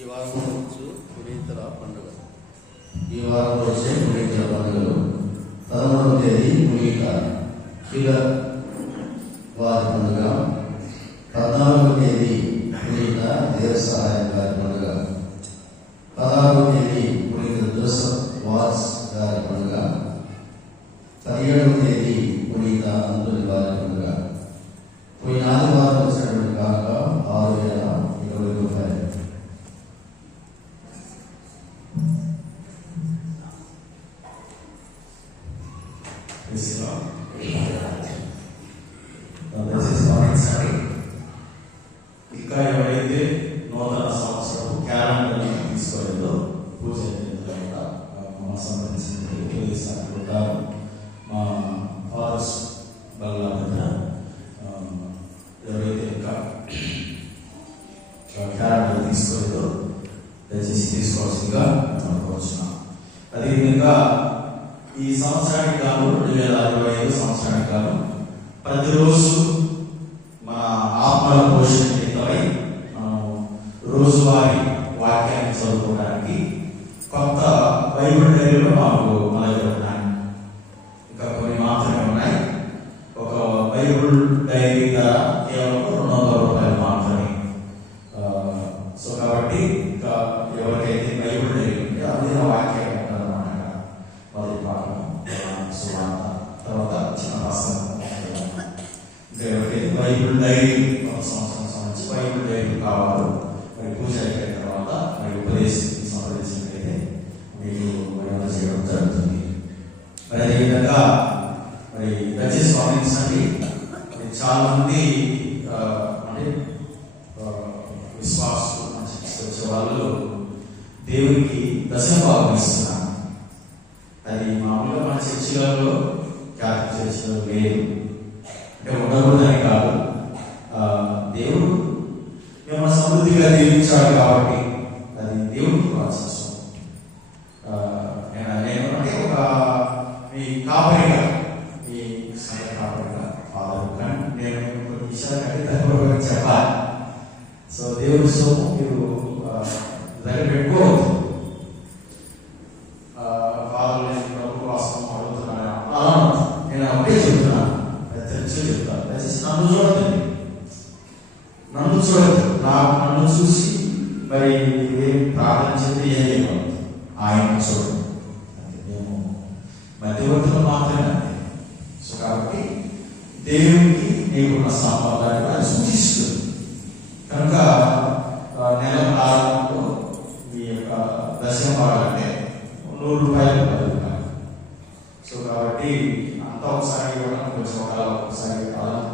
వారం పునీతుల పండుగ. ఈ వారం వచ్చే పునీతుల పండుగలు 13వ తేదీ పునీత కిల వారి పండుగ, 14వ తేదీ పునీత దేవ సహాయం గారి పండుగ, 16వ తేదీ పునీత జోసెఫ్ వాట్స్ గారి పండుగ, 17వ తేదీ పునీత అంతుని వారి పండుగ. పోయిన ఆదివారం వచ్చినటువంటి కానుక 6,020 రూపాయలు. ఇంకా ఎవరైతే నూతన సంవత్సరం క్యాలెండర్ తీసుకోలేదో పూజ సంబంధించిన మా ఫాదర్స్ బల్ల దగ్గర ఎవరైతే ఇంకా క్యాలెండర్ తీసుకోలేదో దయచేసి తీసుకోవాల్సిందిగా కోరుచున్నాం. అదేవిధంగా ఈ సంవత్సరానికి గాను 2025 సంవత్సరానికి గాను ప్రతిరోజు మన ఆత్మల పోషణ నిమిత్తమై రోజువారీ వాక్యాన్ని చదువుకోవడానికి కొత్త బైబిల్ డైరీలో మాకు మన దగ్గర ఉన్నాయి. ఇంకా కొన్ని మాత్రమే ఉన్నాయి. ఒక బైబిల్ డైరీ ధర కేవలం 200 రూపాయలు మాత్రమే. సో కాబట్టి ఇంకా ఎవరికైతే బైబిల్ డైరీ ఉంటే అందులో వాక్యాలు ఉంటారన్నమాట. మొదటి పాఠం సువార్త, తర్వాత చిన్న భాషం. ఇంకా ఎవరికైతే బైబిల్ డైరీ సంవత్సరం సంబంధించి బైబిల్ డైరీ కావాలో మరి పూజ అయిపోయిన తర్వాత మరి ఉపదేశం సంప్రదించినట్లయితే మీకు చేయడం జరుగుతుంది. మరి అదేవిధంగా మరి దయచేసి గమనించండి, చాలా మంది అంటే విశ్వాసులు వచ్చే వాళ్ళు దేవునికి దశభాగం ఇస్తున్నారు. అది మామూలుగా మన చర్చిలలో క్యాథలిక్ చర్చిలో లేదు, అంటే ఉండకూడదని కాదు. దేవుడు మేము సమృద్ధిగా దీవించాడు కాబట్టి అది దేవుడికి ప్రాసెస్. నేను అంటే ఒక మీ కాపరిగా, మీ సంఘ కాపరిగా ఫాదర్ కానీ నేను కొన్ని విషయాలు ఖచ్చితంగా చెప్పాలి. సో దేవుడి సోపు మీరు దగ్గర పెట్టుకోవద్దు. ఫాదర్ నేను ప్రభు కోసం అడుగుతున్నాను అలా నేను అప్పుడే చెప్తున్నాను, తెలిసి చెప్తాను. దయచేసి నన్ను చూడద్దండి, నన్ను చూడద్దు. నన్ను చూసి మరి ఏం ప్రార్థన చెప్తే ఏం చేయకూడదు. ఆయన చూడండి, మేము మధ్యవర్తులు మాత్రమే. సో కాబట్టి దేవునికి నీకున్న సంబంధాన్ని కూడా సూచిస్తుంది. కనుక నెల ప్రారంభంలో మీ యొక్క దశమ భాగాలంటే 100 రూపాయలు 10 రూపాయలు. సో కాబట్టి అంతా ఒకసారి ఇవ్వడం కొంచెం ఒకసారి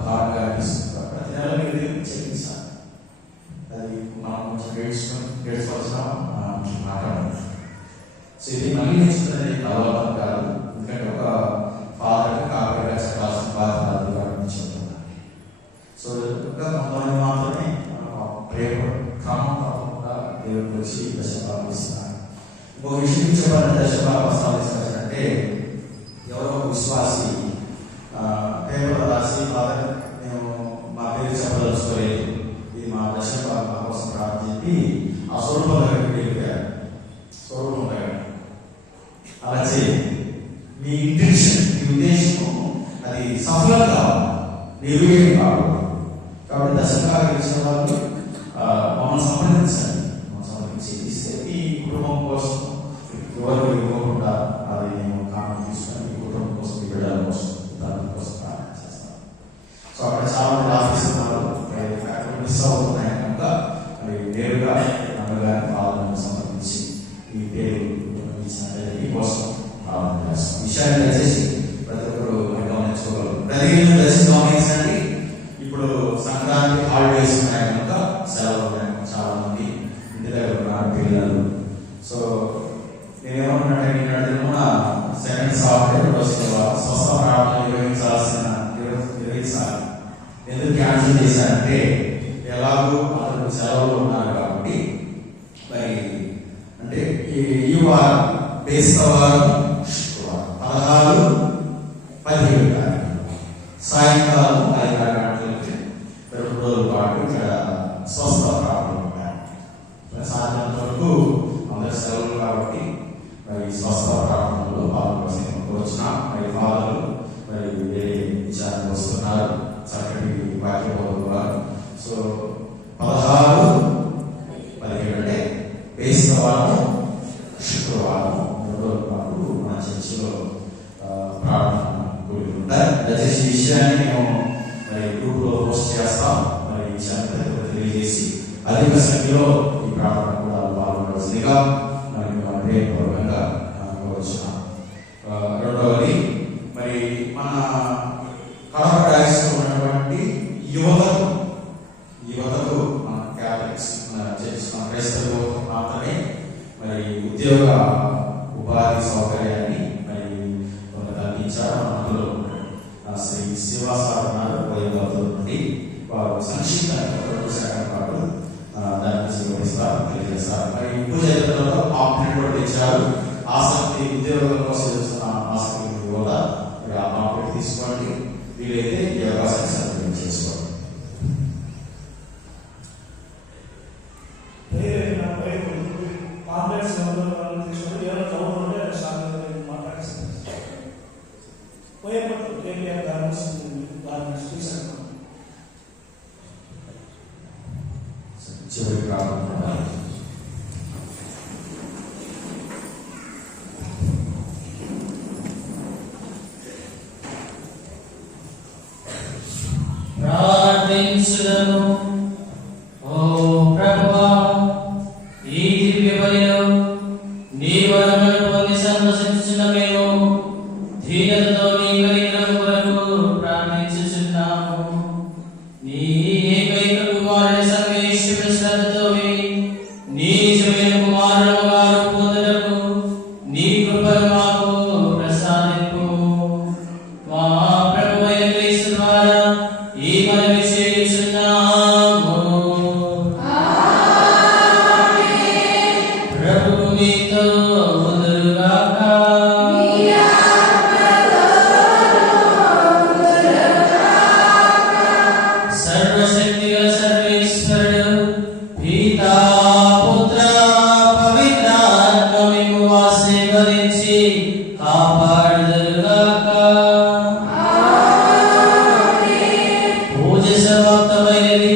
బాగా అనిపిస్తుంది. ప్రతి నెల మీరు చెల్లించాలి. అది మనం కొంచెం నేర్చుకోవాల్సిన మాట్లాడాలి. సో ఇది మళ్ళీ నేర్చుకునేది అలవాటు కాదు, ఎందుకంటే ఒక ఫాదర్గా కాపరిగా చెప్పాల్సిన బాధ్యత చెప్తున్నాను. సో ఇంకా కొంతమంది మాత్రమే ప్రేమ క్రమం కాకుండా దేవుడికి వచ్చి దశభాగం ఇస్తున్నారు. ఇంకొక విషయం చెప్పాలంటే దశభాగం సాధించాలంటే ఎవరో విశ్వాసి పేపర్ రాసి ఫాదర్ మేము మా పేరు చెప్పదలుచుకోలేదు, ఇది మా దశభాగం మా కోసం ప్రార్థన చెప్పి ఆ స్వరూపం దగ్గరికి వెళ్ళిపోయారు. స్వరూపం దగ్గర అలా చేయండి. మీ ఇంటెన్షన్, మీ ఉద్దేశం అది సఫలం కావాలి, నిర్వీర్యం కావాలి. కాబట్టి దశభాగం ఇచ్చిన వాళ్ళు మమ్మల్ని సంప్రదించండి. మమ్మల్ని సంప్రదించి ఇస్తే ఈ కుటుంబం కోసం ఎవరు ఇవ్వకుండా అది నేను కారణం తీసుకొని ఈ కుటుంబం కోసం, ఈ బిడ్డల కోసం, దాని కోసం ప్రార్థన చేస్తాను. సో అక్కడ చాలా మంది ఆఫీస్ ఉన్నారు, మిస్ అవుతున్నాయి కనుక మరి నేరుగా అమ్మగారిని పాలనను సంబంధించి ఈ పేరు ఈ కోసం ప్రార్థన చేస్తాం. విషయాన్ని దయచేసి ప్రతి ఒక్కరు గమనించుకోగలరు. ప్రతిరోజు దయచేసి గమనించండి. ఇప్పుడు సంక్రాంతి హాలిడేస్ ఉన్నాయి కనుక సెలవులు ఉన్నాయి. చాలా మంది ఇంటి దగ్గర ఉన్నారు పిల్లలు. సో నేనేమనుకున్నానంటే నిన్న సెకండ్ సాఫ్ట్వేర్ స్వస్థ ప్రార్థన నిర్వహించాలి. ఎందుకు క్యాన్సిల్ చేశారంటే ఎలాగో అతను సెలవులు ఉన్నారు కాబట్టి మరి అంటే ఈ వారం బేస్తవారం శుక్రవారం 16-17 సాయంకాలం 5 గంటలకి 2 రోజుల పాటు ఇక్కడ స్వస్థ ప్రార్థనలు ఉంటాయి. సాధ్యమైనంత వరకు అందరి సెలవులు కాబట్టి మరి స్వస్థ ప్రారంభంలో పాల్గొని వచ్చిన మరి ఫాదర్లు మరి వేరే విచారణ వస్తున్నారు, చక్కటి వాక్య బోధకున్నారు. సో 16, 17 అంటే బేస్తవారం శుక్రవారం 3 రోజుల పాటు మన చర్చిలో ప్రార్థన కూడి ఉంటాయి. దయచేసి ఈ విషయాన్ని మేము మరి గ్రూప్లో పోస్ట్ చేస్తాం. మరి ఈ విషయాన్ని తెలియజేసి అధిక సంఖ్యలో ఈ ప్రార్థన కూడా పాల్గొనవలసిందిగా మరి మేము ప్రేమపూర్వకంగా కోరుచున్నాం. రెండవది మరి మన కడప డయాస్లో ఉన్నటువంటి యువతకు మన క్యాథలిక్స్ మన చర్చ్ మన క్రైస్తవ మాత్రమే మరి ఉద్యోగ ఉపాధి సౌకర్యాన్ని మరి కల్పించారు. అందులో శ్రీ శ్రీవాసారు వైభవంతో నుండి వారు సంక్షిప్తంగా 2 శాతం పాటు దాన్ని వివరిస్తారు, తెలియజేస్తారు. మరి పూజలలో పాంప్లెట్ కూడా తెచ్చారు. ఆసక్తి ఉద్యోగాల కోసం చూస్తున్న ఆసక్తి కూడా మరి ఆ పాంప్లెట్ తీసుకోండి, వీలైతే ఈ అవకాశాన్ని సద్వినియోగం చేసుకోండి. చివరి ప్రారంభం ప్రార్థించుదము. ఓ ప్రభువా, ఈ దివ్య బలిలో నీ వరములను పొంది సంతోషించుచున్న మేము ధీరతతో నీ బలిగ్రహం కొరకు ప్రార్థించుచున్నాము. నీ ఏకైక కుమారుని సంగేశ్వరుని శ్రద్ధతో విని నీ నిజమైన కుమారుడు గారు పొందుటకు నీ కృపను మాకు ప్రసాదింపు. మా ప్రభువైన క్రీస్తు ద్వారా ఈ మనవి చేయుచున్నాము. ప్రభువు మీతో ఉండుగాక. సర్వశక్తిగల సర్వేశ్వరుడు పితా పుత్ర పవిత్రాత్మ మిమ్ము ఆశీర్వదించి కాపాడుదురుగాక. పూజ సమాప్తమైనది.